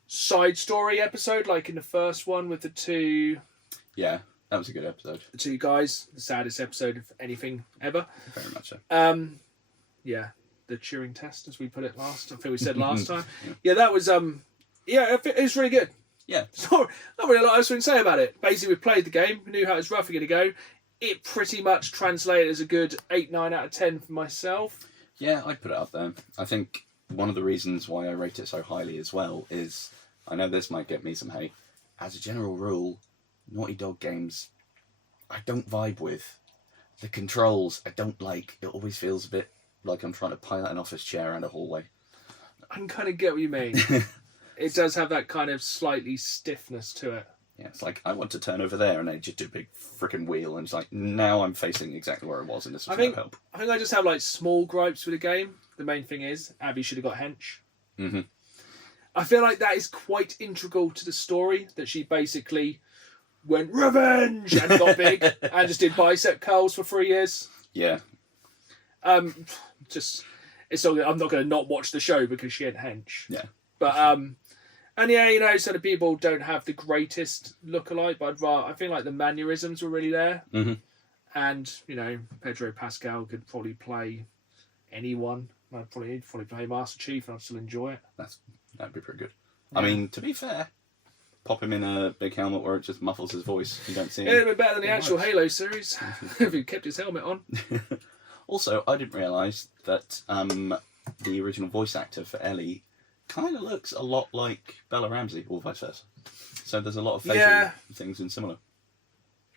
side story episode like in the first one with the two... Yeah, that was a good episode. The two guys. The saddest episode of anything ever. Very much so. Yeah, the Turing test, as we put it last. I think we said last time. Yeah, that was... it was really good. Yeah. So, not really a lot else we can say about it. Basically, we played the game. We knew how it was roughly going to go. It pretty much translated as a good 8, 9 out of 10 for myself. Yeah, I'd put it up there. I think one of the reasons why I rate it so highly as well is, I know this might get me some hate, as a general rule, Naughty Dog games, I don't vibe with. The controls, I don't like. It always feels a bit like I'm trying to pilot an office chair around a hallway. I can kind of get what you mean. It does have that kind of slightly stiffness to it. Yeah, it's like, I want to turn over there, and they just do a big freaking wheel, and it's like, now I'm facing exactly where I was, and this was no help. I think I just have like small gripes with the game. The main thing is, Abby should have got hench. Mm-hmm. I feel like that is quite integral to the story, that she basically went revenge and got big and just did bicep curls for 3 years. Yeah. Just, it's not, I'm not going to not watch the show because she had hench. Yeah. But, and yeah, you know, so the people don't have the greatest look-alike, but I feel like the mannerisms were really there. Mm-hmm. And, you know, Pedro Pascal could probably play anyone. I'd probably play Master Chief and I'd still enjoy it. That'd be pretty good. Yeah. I mean, to be fair, pop him in a big helmet where it just muffles his voice. You don't see him. It'd be better than the actual Halo series if he kept his helmet on. Also, I didn't realise that the original voice actor for Ellie kind of looks a lot like Bella Ramsey, or vice versa. So there's a lot of facial things in similar.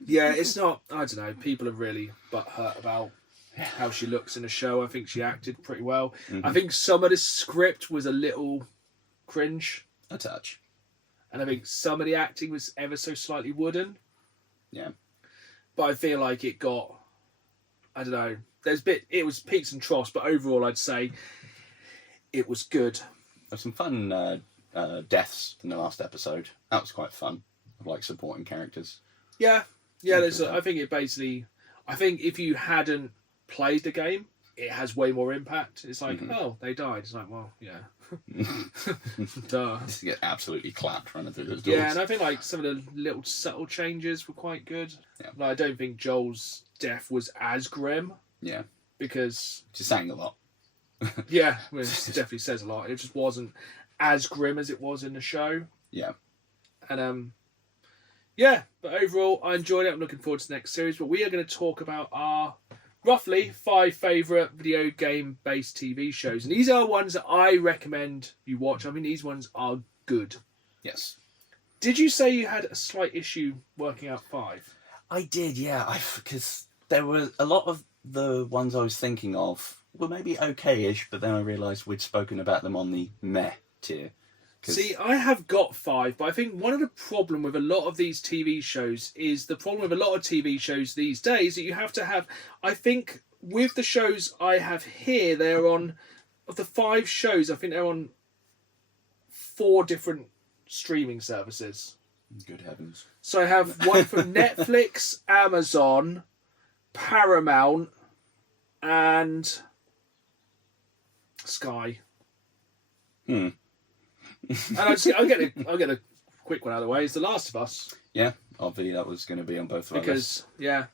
Yeah, it's not, I don't know, people are really butthurt about how she looks in the show. I think she acted pretty well. Mm-hmm. I think some of the script was a little cringe. A touch. And I think some of the acting was ever so slightly wooden. Yeah. But I feel like it got, I don't know, it was peaks and troughs, but overall I'd say it was good. There's some fun deaths in the last episode. That was quite fun. Of like supporting characters. Yeah. Yeah, I think if you hadn't played the game, it has way more impact. It's like, oh, they died. It's like, well, yeah. Duh. Just get absolutely clapped running through those doors. Yeah, and I think like some of the little subtle changes were quite good. Yeah. Like, I don't think Joel's death was as grim. Yeah. Because... She sang a lot. Yeah, well, it definitely says a lot. It just wasn't as grim as it was in the show. Yeah. And, yeah, but overall, I enjoyed it. I'm looking forward to the next series. But we are going to talk about our roughly 5 favourite video game-based TV shows. And these are ones that I recommend you watch. I mean, these ones are good. Yes. Did you say you had a slight issue working out 5? I did, yeah. Because there were a lot of the ones I was thinking of were maybe okay-ish, but then I realised we'd spoken about them on the meh tier. See, I have got 5, but I think one of the problem with a lot of these TV shows is the problem with a lot of TV shows these days that you have to have, I think with the shows I have here, they're on, of the 5 shows, I think they're on 4 different streaming services. Good heavens. So I have one from Netflix, Amazon, Paramount, and Sky. And I'll get a quick one out of the way. It's The Last of Us. Yeah, obviously that was going to be on both of our lists. Yeah,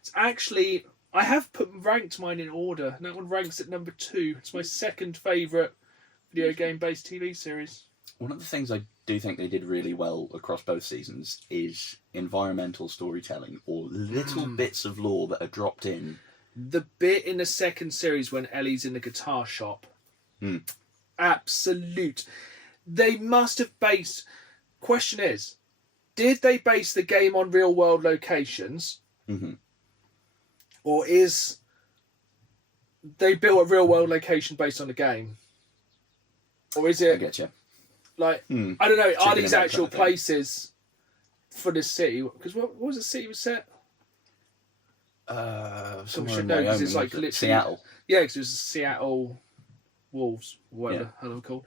it's actually, I have ranked mine in order. And that one ranks at number 2. It's my second favourite video game based TV series. One of the things I do think they did really well across both seasons is environmental storytelling, or little bits of lore that are dropped in. The bit in the second series when Ellie's in the guitar shop. Absolute. They must have based... Question is, did they base the game on real world locations? Or is they built a real world location based on the game? Or is it... I get you. Like, I don't know, are these actual kind of places for this city? Because what was the city was set? Somewhere in know, 'cause Wyoming, it's like literally Seattle. Yeah, because it was Seattle Wolves, whatever the hell they're called.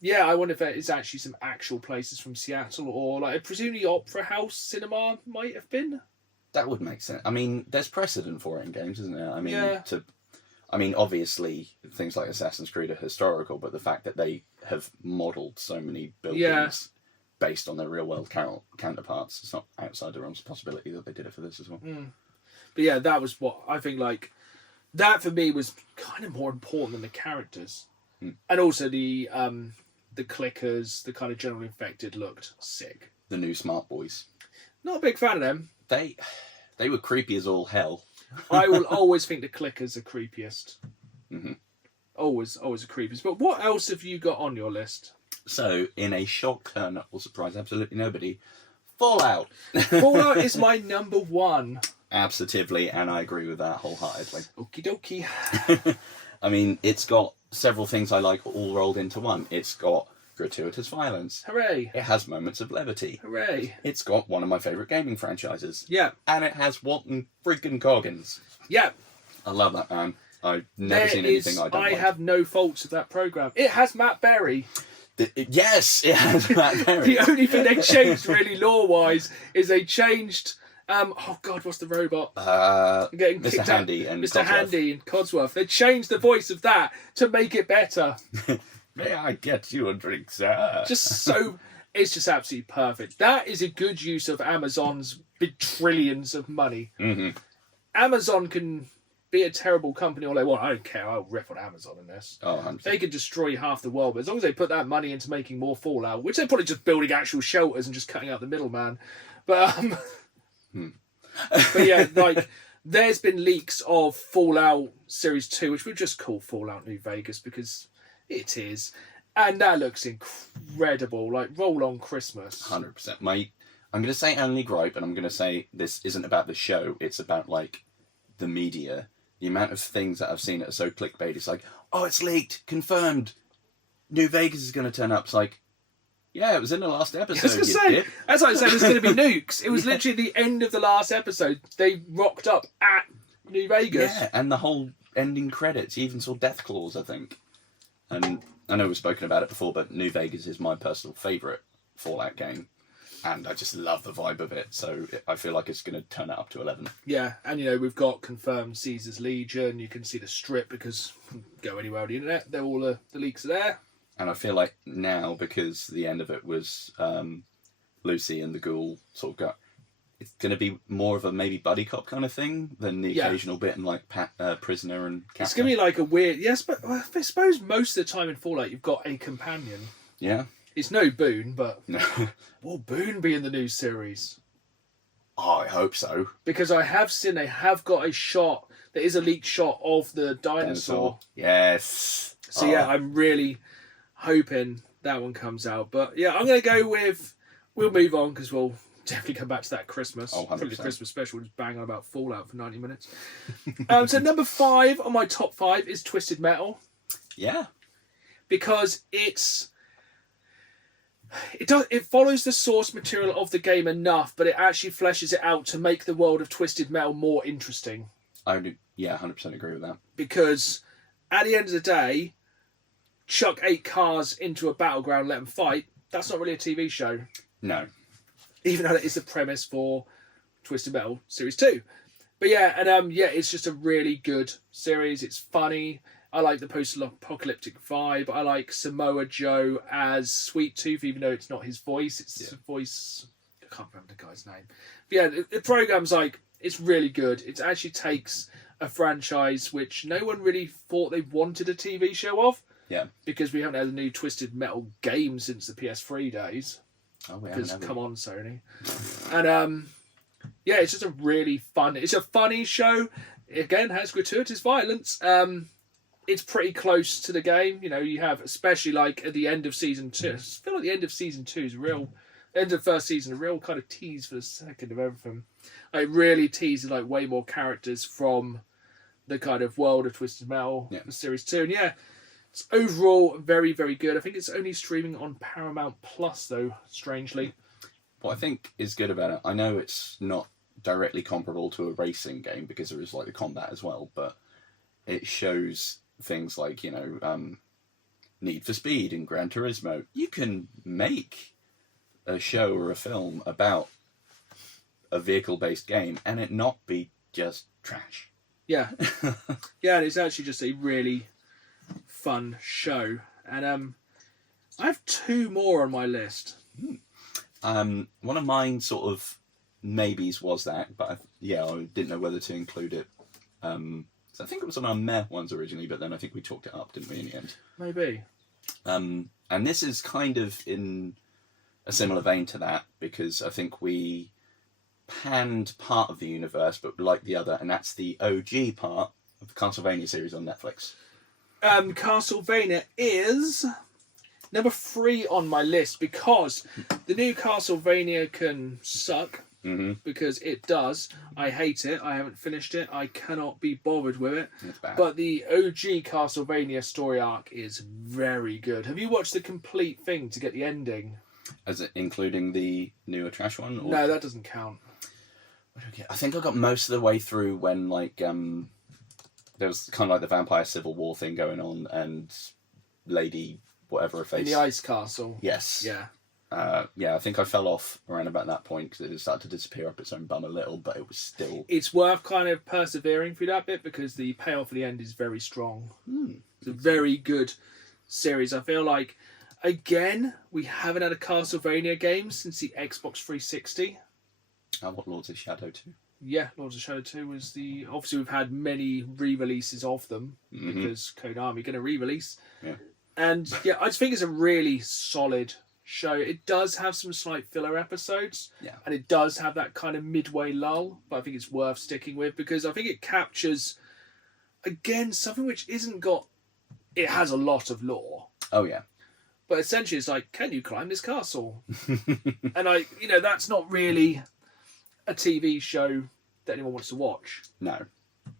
Yeah, I wonder if there is actually some actual places from Seattle, or like presumably Opera House Cinema might have been. That would make sense. I mean, there's precedent for it in games, isn't there? I mean, yeah. Obviously things like Assassin's Creed are historical, but the fact that they have modelled so many buildings based on their real world counterparts, it's not outside the realms of possibility that they did it for this as well. But yeah, that was what I think. Like that for me was kind of more important than the characters, and also the clickers, the kind of general infected looked sick. The new smart boys. Not a big fan of them. They were creepy as all hell. I will always think the clickers are creepiest. Always the creepiest. But what else have you got on your list? So, in a shock turn that will surprise absolutely nobody, Fallout. Fallout is my number one. Absolutely, and I agree with that wholeheartedly. Okie dokie. I mean, it's got several things I like all rolled into one. It's got gratuitous violence. Hooray. It has moments of levity. Hooray. It's got one of my favourite gaming franchises. Yeah. And it has Walton freaking Goggins. Yeah. I love that man. I've never seen anything I don't like. I have no faults of that programme. It has Matt Berry. Yes, it has Matt Berry. The only thing they changed really lore-wise is they changed... oh God, what's the robot? Mr. Handy and Mr. Handy and Codsworth. They changed the voice of that to make it better. May I get you a drink, sir? It's just absolutely perfect. That is a good use of Amazon's big trillions of money. Mm-hmm. Amazon can be a terrible company all they want. I don't care. I'll rip on Amazon in this. Oh, 100%. They could destroy half the world, but as long as they put that money into making more Fallout, which they're probably just building actual shelters and just cutting out the middleman. But but yeah, like there's been leaks of Fallout Series 2, which we'll just call Fallout New Vegas because it is. And that looks incredible. Like roll on Christmas. 100%. I'm going to say only gripe, and I'm going to say this isn't about the show, it's about like the media. The amount of things that I've seen that are so clickbait. It's like, oh, it's leaked, confirmed. New Vegas is going to turn up. It's like, yeah, it was in the last episode. I was going to say, that's like saying there's going to be nukes. It was literally the end of the last episode. They rocked up at New Vegas. Yeah, and the whole ending credits. You even saw Death Claws, I think. And I know we've spoken about it before, but New Vegas is my personal favourite Fallout game. And I just love the vibe of it, so I feel like it's going to turn it up to 11. Yeah, and we've got confirmed Caesar's Legion. You can see the strip because go anywhere on the internet. They're all the leaks are there. And I feel like now, because the end of it was Lucy and the ghoul sort of got... It's going to be more of a maybe buddy cop kind of thing than the occasional bit in like Prisoner and Captain. It's going to be like a weird... Yes, but I suppose most of the time in Fallout you've got a companion. Yeah. It's no Boone, but No. will Boone be in the new series? Oh, I hope so. Because I have seen they have got a shot. There is a leaked shot of the dinosaur. Yes. So yeah, I'm really hoping that one comes out. But yeah, I'm going to go with... We'll move on because we'll definitely come back to that Christmas. Oh, 100%. Probably the Christmas special. Just bang on about Fallout for 90 minutes. So number 5 on my top 5 is Twisted Metal. Yeah. Because it follows the source material of the game enough, but it actually fleshes it out to make the world of Twisted Metal more interesting. I do, 100% agree with that. Because at the end of the day, chuck 8 cars into a battleground, let them fight, that's not really a TV show. No. Even though that is the premise for Twisted Metal Series 2. But yeah, and it's just a really good series. It's funny. I like the post-apocalyptic vibe. I like Samoa Joe as Sweet Tooth, even though it's not his voice. It's his voice... I can't remember the guy's name. But yeah, the program's it's really good. It actually takes a franchise which no one really thought they wanted a TV show of. Yeah. Because we haven't had a new Twisted Metal game since the PS3 days. Oh, we Because, haven't. come on, Sony. And, it's just a really fun... It's a funny show. It, again, has gratuitous violence. It's pretty close to the game. You have, especially like at the end of season 2. I feel like the end of season 2 is end of first season, a real kind of tease for the second of everything. It really teases like way more characters from the kind of world of Twisted Metal, the series 2. And it's overall very, very good. I think it's only streaming on Paramount Plus though, strangely. What I think is good about it, I know it's not directly comparable to a racing game because there is like the combat as well, but it shows things like, Need for Speed and Gran Turismo. You can make a show or a film about a vehicle-based game and it not be just trash. Yeah. Yeah, and it's actually just a really fun show. And I have 2 more on my list. One of mine sort of maybes was that, but I didn't know whether to include it. So I think it was on our Meh ones originally, but then I think we talked it up, didn't we, in the end? Maybe. And this is kind of in a similar vein to that, because I think we panned part of the universe, but like the other, and that's the OG part of the Castlevania series on Netflix. Castlevania is Number 3 on my list, because the new Castlevania can suck, because it does. I hate it. I haven't finished it. I cannot be bothered with it. It's bad. But the OG Castlevania story arc is very good. Have you watched the complete thing to get the ending? Is it including the newer trash one? Or... No, that doesn't count. I think I got most of the way through when, like, there was kind of like the Vampire Civil War thing going on, and Lady whatever her face. In the Ice Castle. Yes. Yeah. I think I fell off around about that point because it had started to disappear up its own bum a little, but it was still... It's worth kind of persevering through that bit because the payoff at the end is very strong. It's a very good series. I feel like, again, we haven't had a Castlevania game since the Xbox 360. What Lords of Shadow 2? Yeah, Lords of Shadow 2 was the... Obviously, we've had many re-releases of them because Konami going to re-release. Yeah. And, yeah, I just think it's a really solid show. It does have some slight filler episodes. Yeah. And it does have that kind of midway lull, but I think it's worth sticking with because I think it captures, again, something which isn't got... It has a lot of lore. Oh, yeah. But essentially, it's like, can you climb this castle? And, that's not really a TV show that anyone wants to watch. No.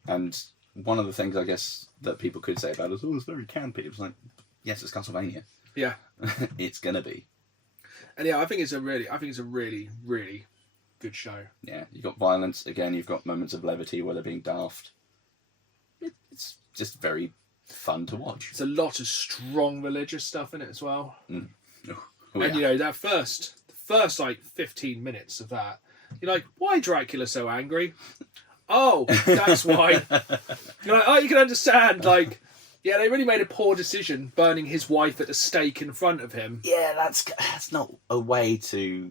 And one of the things, I guess, that people could say about it is, it's very campy. It was like, yes, it's Castlevania. Yeah. It's going to be. And yeah, I think it's a really, really good show. Yeah, you've got violence. Again, you've got moments of levity where they're being daft. It's just very fun to watch. There's a lot of strong religious stuff in it as well. Oh, And, yeah. that the first, like, 15 minutes of that, you're like, why Dracula so angry? Oh, that's why. You're like, oh, you can understand, like... Yeah, they really made a poor decision burning his wife at the stake in front of him. Yeah, that's not a way to,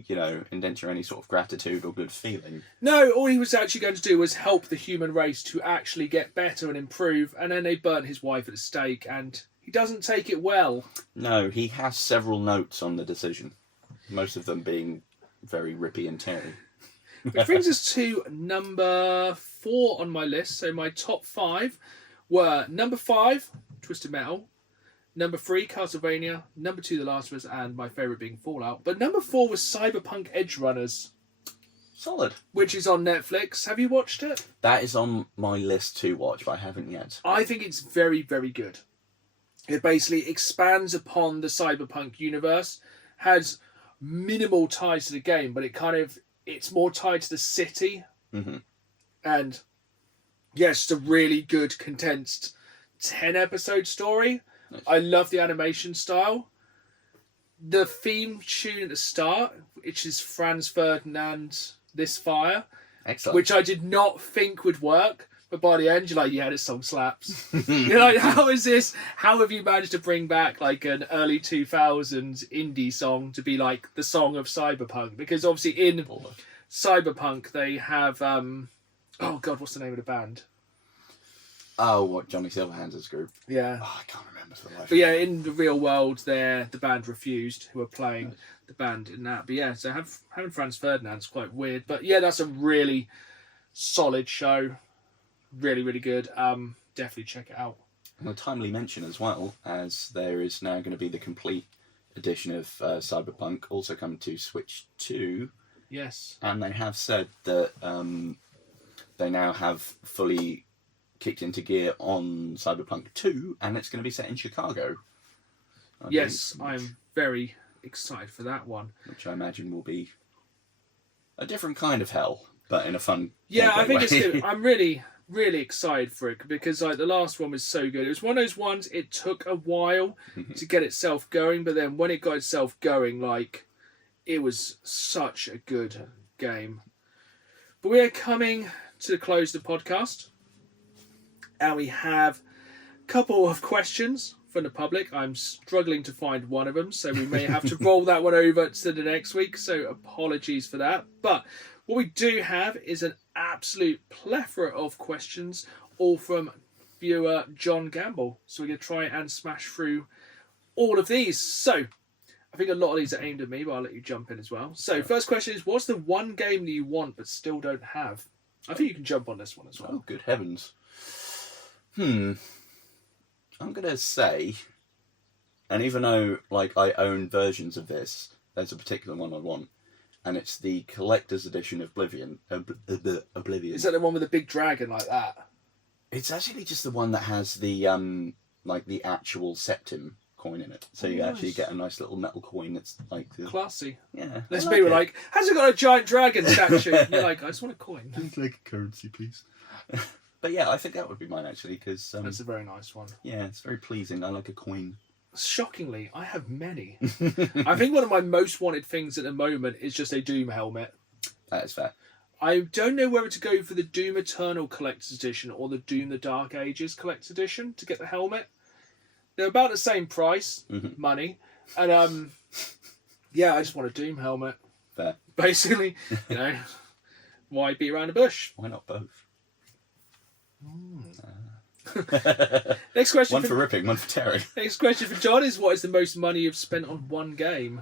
indenture any sort of gratitude or good feeling. No, all he was actually going to do was help the human race to actually get better and improve, and then they burnt his wife at the stake, and he doesn't take it well. No, he has several notes on the decision, most of them being very rippy and teary. Which brings us to number 4 on my list. So my top 5 were number 5, Twisted Metal, number 3, Castlevania, number 2, The Last of Us, and my favourite being Fallout. But number 4 was Cyberpunk Edge Runners. Solid. Which is on Netflix. Have you watched it? That is on my list to watch, but I haven't yet. I think it's very, very good. It basically expands upon the Cyberpunk universe, has minimal ties to the game, but it's more tied to the city. Mm-hmm. And yes, it's a really good condensed 10-episode story. Nice. I love the animation style. The theme tune at the start, which is Franz Ferdinand's This Fire, Excellent. which I did not think would work, but by the end you're like, yeah, this song slaps. You're like, how have you managed to bring back like an early 2000s indie song to be like the song of Cyberpunk? Because obviously in Cyberpunk they have oh god, what's the name of the band? Oh, what, Johnny Silverhand's group? Yeah. Oh, I can't remember for the life. But yeah, in the real world, they're the band Refused, who are playing the band in that. But yeah, so having Franz Ferdinand's quite weird. But yeah, that's a really solid show. Really, really good. Definitely check it out. And a timely mention as well, as there is now going to be the complete edition of Cyberpunk also coming to Switch 2. Yes. And they have said that they now have fully kicked into gear on Cyberpunk 2, and it's going to be set in Chicago. Yes, I'm very excited for that one. Which I imagine will be a different kind of hell, but in a fun Yeah, I think way. it's good. I'm really, really excited for it because like the last one was so good. It was one of those ones, it took a while to get itself going, but then when it got itself going, like, it was such a good game. But we are coming to the close of the podcast. And we have a couple of questions from the public. I'm struggling to find one of them, so we may have to roll that one over to the next week. So apologies for that. But what we do have is an absolute plethora of questions, all from viewer John Gamble. So we're going to try and smash through all of these. So I think a lot of these are aimed at me, but I'll let you jump in as well. So first question is, what's the one game that you want but still don't have? I think you can jump on this one as well. Oh, good heavens. I'm going to say And even though like I own versions of this, there's a particular one I want, and it's the collector's edition of Oblivion. Oblivion. Is that the one with the big dragon like that? It's actually just the one that has the like the actual septim coin in it. So you actually get a nice little metal coin that's like classy. Yeah. There's people like, has it got a giant dragon statue? And you're like, I just want a coin. It's like a currency piece. But yeah, I think that would be mine actually, because that's a very nice one. Yeah, it's very pleasing. I like a coin. Shockingly, I have many. I think one of my most wanted things at the moment is just a Doom helmet. That is fair. I don't know whether to go for the Doom Eternal Collector's Edition or the Doom the Dark Ages Collector's Edition to get the helmet. They're about the same price, money, and yeah, I just want a Doom helmet. Fair. Basically, you know, why beat around the bush? Why not both? Next question. One for ripping, one for tearing. Next question for John is: what is the most money you've spent on one game?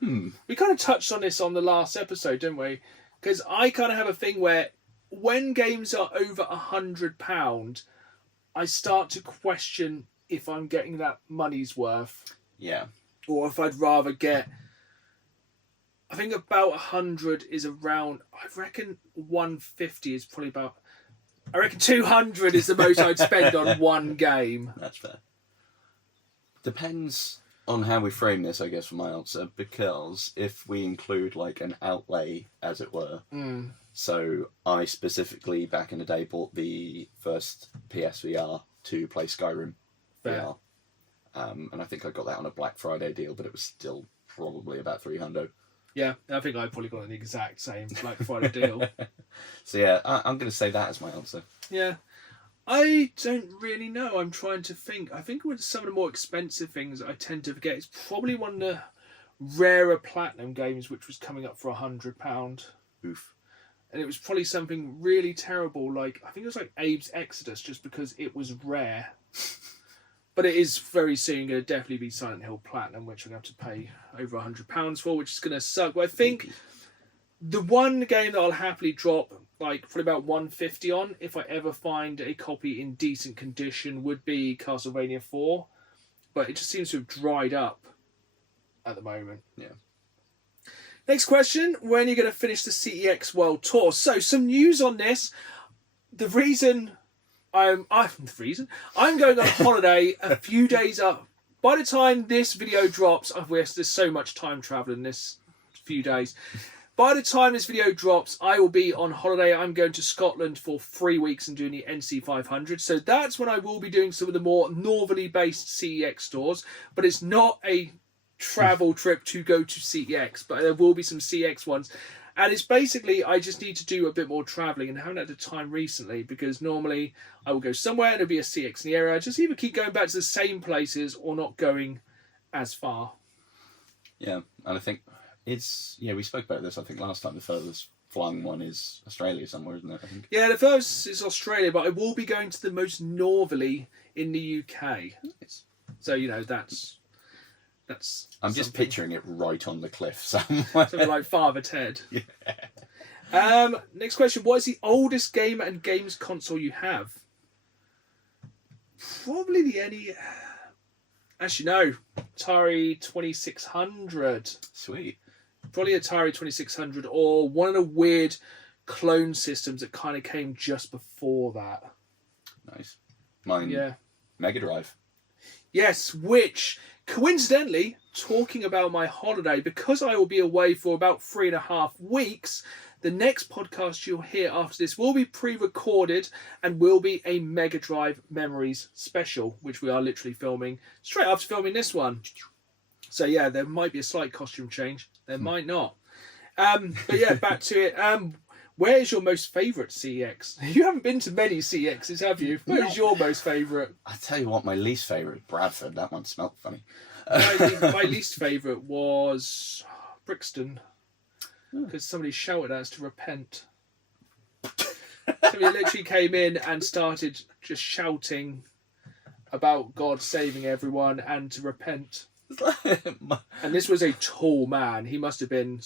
We kind of touched on this on the last episode, didn't we? Because I kind of have a thing where when games are over £100, I start to question if I'm getting that money's worth. Yeah. Or if I'd rather get... I think about 100 is around... I reckon 150 is probably about... I reckon 200 is the most I'd spend on one game. That's fair. Depends on how we frame this, I guess, for my answer, because if we include like an outlay, as it were, so I specifically back in the day bought the first PSVR to play Skyrim VR, and I think I got that on a Black Friday deal, but it was still probably about 300. Yeah, I think I probably got an exact same Black Friday deal. So yeah, I'm going to say that as my answer. Yeah. I don't really know. I'm trying to think. I think with some of the more expensive things I tend to forget, it's probably one of the rarer platinum games which was coming up for £100. Oof. And it was probably something really terrible, like I think it was like Abe's Exodus, just because it was rare. But it is very soon going to definitely be Silent Hill Platinum, which I'm going to have to pay over £100 for, which is going to suck. But I think the one game that I'll happily drop like for about 150 on, if I ever find a copy in decent condition, would be Castlevania 4. But it just seems to have dried up at the moment. Yeah. Next question: when are you going to finish the CEX World Tour? So some news on this. The reason I'm going on holiday a few days up. By the time this video drops, there's so much time travel in this few days. By the time this video drops, I will be on holiday. I'm going to Scotland for 3 weeks and doing the NC 500. So that's when I will be doing some of the more northerly based CEX stores. But it's not a travel trip to go to CEX, but there will be some CEX ones. And it's basically, I just need to do a bit more travelling, and haven't had the time recently, because normally I will go somewhere and there'll be a CEX in the area. I just either keep going back to the same places or not going as far. Yeah, and I think we spoke about this, I think, last time. The furthest flung one is Australia somewhere, isn't it? I think. Yeah, the first is Australia, but I will be going to the most northerly in the UK. Nice. So, you know, that's I'm just picturing it right on the cliff somewhere. Something like Father Ted. Yeah. Next question. What is the oldest game and games console you have? Probably the Actually, no. Atari 2600. Sweet. Probably Atari 2600 or one of the weird clone systems that kind of came just before that. Nice. Mine, Mega Drive. Yes, which, coincidentally, talking about my holiday, because I will be away for about 3.5 weeks, the next podcast you'll hear after this will be pre-recorded and will be a Mega Drive Memories special, which we are literally filming straight after filming this one. So yeah, there might be a slight costume change. There might not. But yeah, back to it. Where is your most favourite CEX? You haven't been to many CEXs, have you? Where is your most favourite? I tell you what, my least favourite, Bradford. That one smelled funny. My least favourite was Brixton, because somebody shouted at us to repent. Somebody literally came in and started just shouting about God saving everyone and to repent. And this was a tall man. He must have been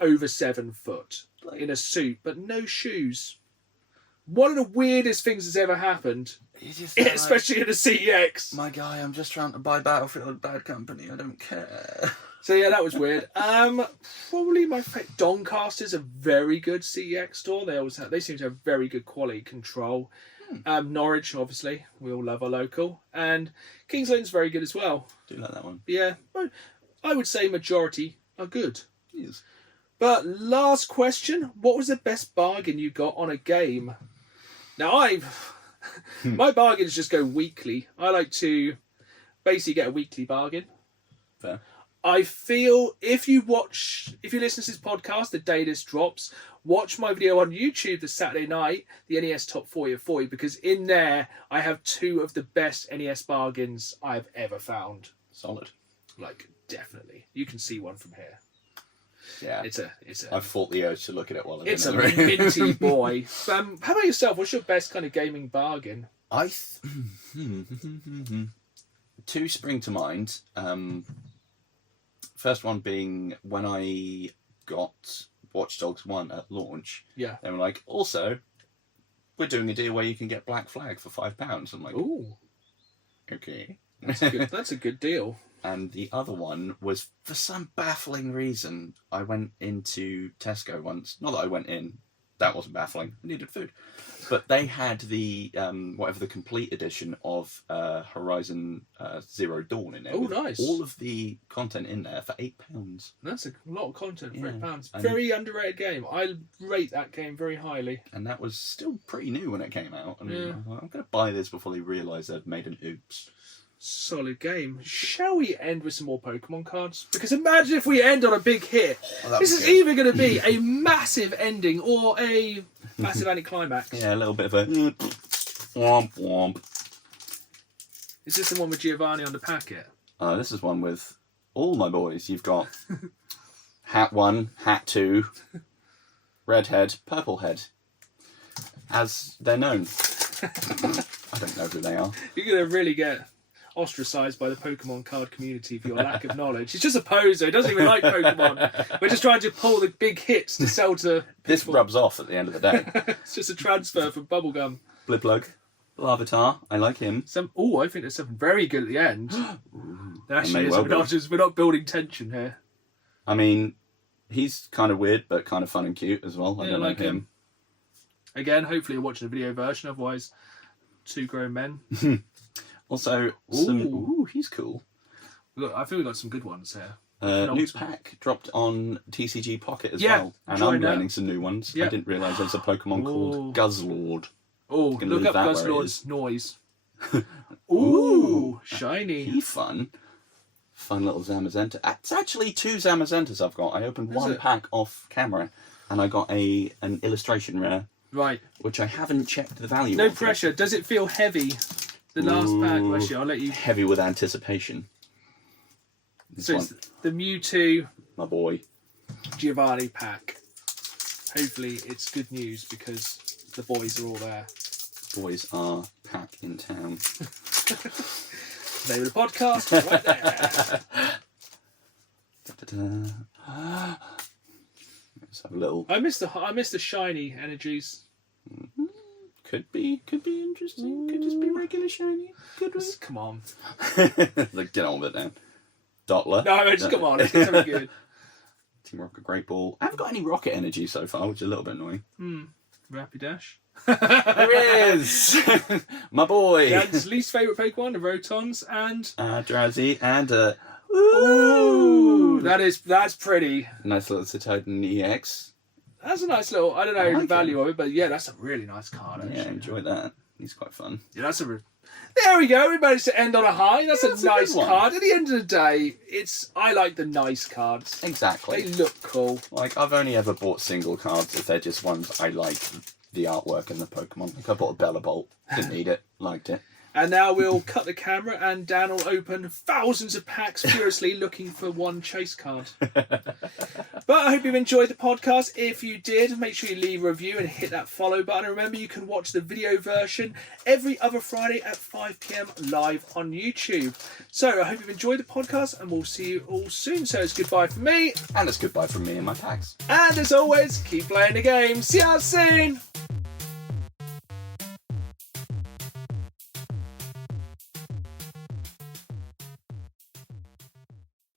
over 7 foot in a suit, but no shoes. one of the weirdest things that's ever happened, especially in a CEX. My guy, I'm just trying to buy Battlefield Bad Company. I don't care. So yeah, that was weird. Probably my favorite. Doncaster's a very good CEX store. They seem to have very good quality control. Norwich, obviously, we all love our local, and Kings Lynn's very good as well. Do like that one. Yeah, I would say majority are good. Yes. But last question: what was the best bargain you got on a game? Now my bargains just go weekly. I like to basically get a weekly bargain. Fair. I feel if you listen to this podcast the day this drops, watch my video on YouTube the Saturday night, the NES Top 40 of 40, because in there I have 2 of the best NES bargains I've ever found. Solid. Like, definitely. You can see one from here. Yeah. It's a. I've fought the urge to look at it while I'm It's in a the room. minty boy. How about yourself? What's your best kind of gaming bargain? 2 spring to mind. First one being when I got Watch Dogs 1 at launch. Yeah. They were like, also, we're doing a deal where you can get Black Flag for £5. I'm like, ooh, okay. that's a good deal. And the other one was, for some baffling reason, I went into Tesco once. Not that I went in. That wasn't baffling. I needed food. But they had the, the complete edition of Horizon Zero Dawn in there. Oh, nice. All of the content in there for £8. That's a lot of content for Yeah. £8. And- Very underrated game. I rate that game very highly. And that was still pretty new when it came out. And Yeah. I was like, I'm going to buy this before they realise they'd made an oops. Solid game. Shall we end with some more Pokemon cards? Because imagine if we end on a big hit. Oh, This is either going to be a massive ending or a massive anticlimax. Yeah, a little bit of a womp womp. Is this the one with Giovanni on the packet? This is one with all my boys. You've got Hat 1, Hat 2, Red Head, Purple Head. As they're known. I don't know who they are. You're going to really get ostracised by the Pokemon card community for your lack of knowledge. He's just a poser. He doesn't even like Pokemon. We're just trying to pull the big hits to sell to people. This rubs off at the end of the day. It's just a transfer for bubblegum. Bliplug, Larvitar, I like him. I think there's something very good at the end. There actually may is. well We're not building tension here. I mean, he's kind of weird, but kind of fun and cute as well. I don't like him. Again, hopefully you're watching a video version, otherwise 2 grown men. Also, he's cool. I think we've got some good ones here. New pack dropped on TCG Pocket as Yeah, well. And join I'm that. learning some new ones. Yeah. I didn't realise there's a Pokemon called Guzzlord. Oh, Gonna look leave up that where it Guzzlord's noise. Ooh, shiny. He's fun. Fun little Zamazenta. It's actually 2 Zamazentas I've got. I opened one pack off camera and I got an illustration rare. Right. Which I haven't checked the value of. No pressure. Does it feel heavy? The last pack, actually, I'll let you. Heavy with anticipation. So it's the Mewtwo, my boy, Giovanni pack. Hopefully it's good news because the boys are all there. Boys are pack in town. Name of the podcast, right there. Let's have a little. I miss the shiny energies. Mm-hmm. Could be interesting. Could just be regular shiny. Could be. Come on. Like, get on with it now. Dottler. No, just come on. Let's get something good. Team Rocket Great Ball. I haven't got any rocket energy so far, which is a little bit annoying. Rapidash. There is! My boy! Dan's least favourite Pokemon, the Rotons, and... Drowsy, and Ooh! That's pretty. Nice little Cetoden EX. That's a nice little... I don't know the value of it, but yeah, that's a really nice card, actually. Yeah, enjoy that. He's quite fun. Yeah, that's a... There we go. We managed to end on a high. That's a nice card. At the end of the day, I like the nice cards. Exactly. They look cool. Like, I've only ever bought single cards if they're just ones I like the artwork and the Pokemon. Like, I bought a Bella Bolt. Didn't need it. Liked it. And now we'll cut the camera and Dan will open thousands of packs furiously looking for one chase card. But I hope you've enjoyed the podcast. If you did, make sure you leave a review and hit that follow button. And remember, you can watch the video version every other Friday at 5 PM live on YouTube. So I hope you've enjoyed the podcast and we'll see you all soon. So it's goodbye from me. And it's goodbye from me and my packs. And as always, keep playing the game. See you soon.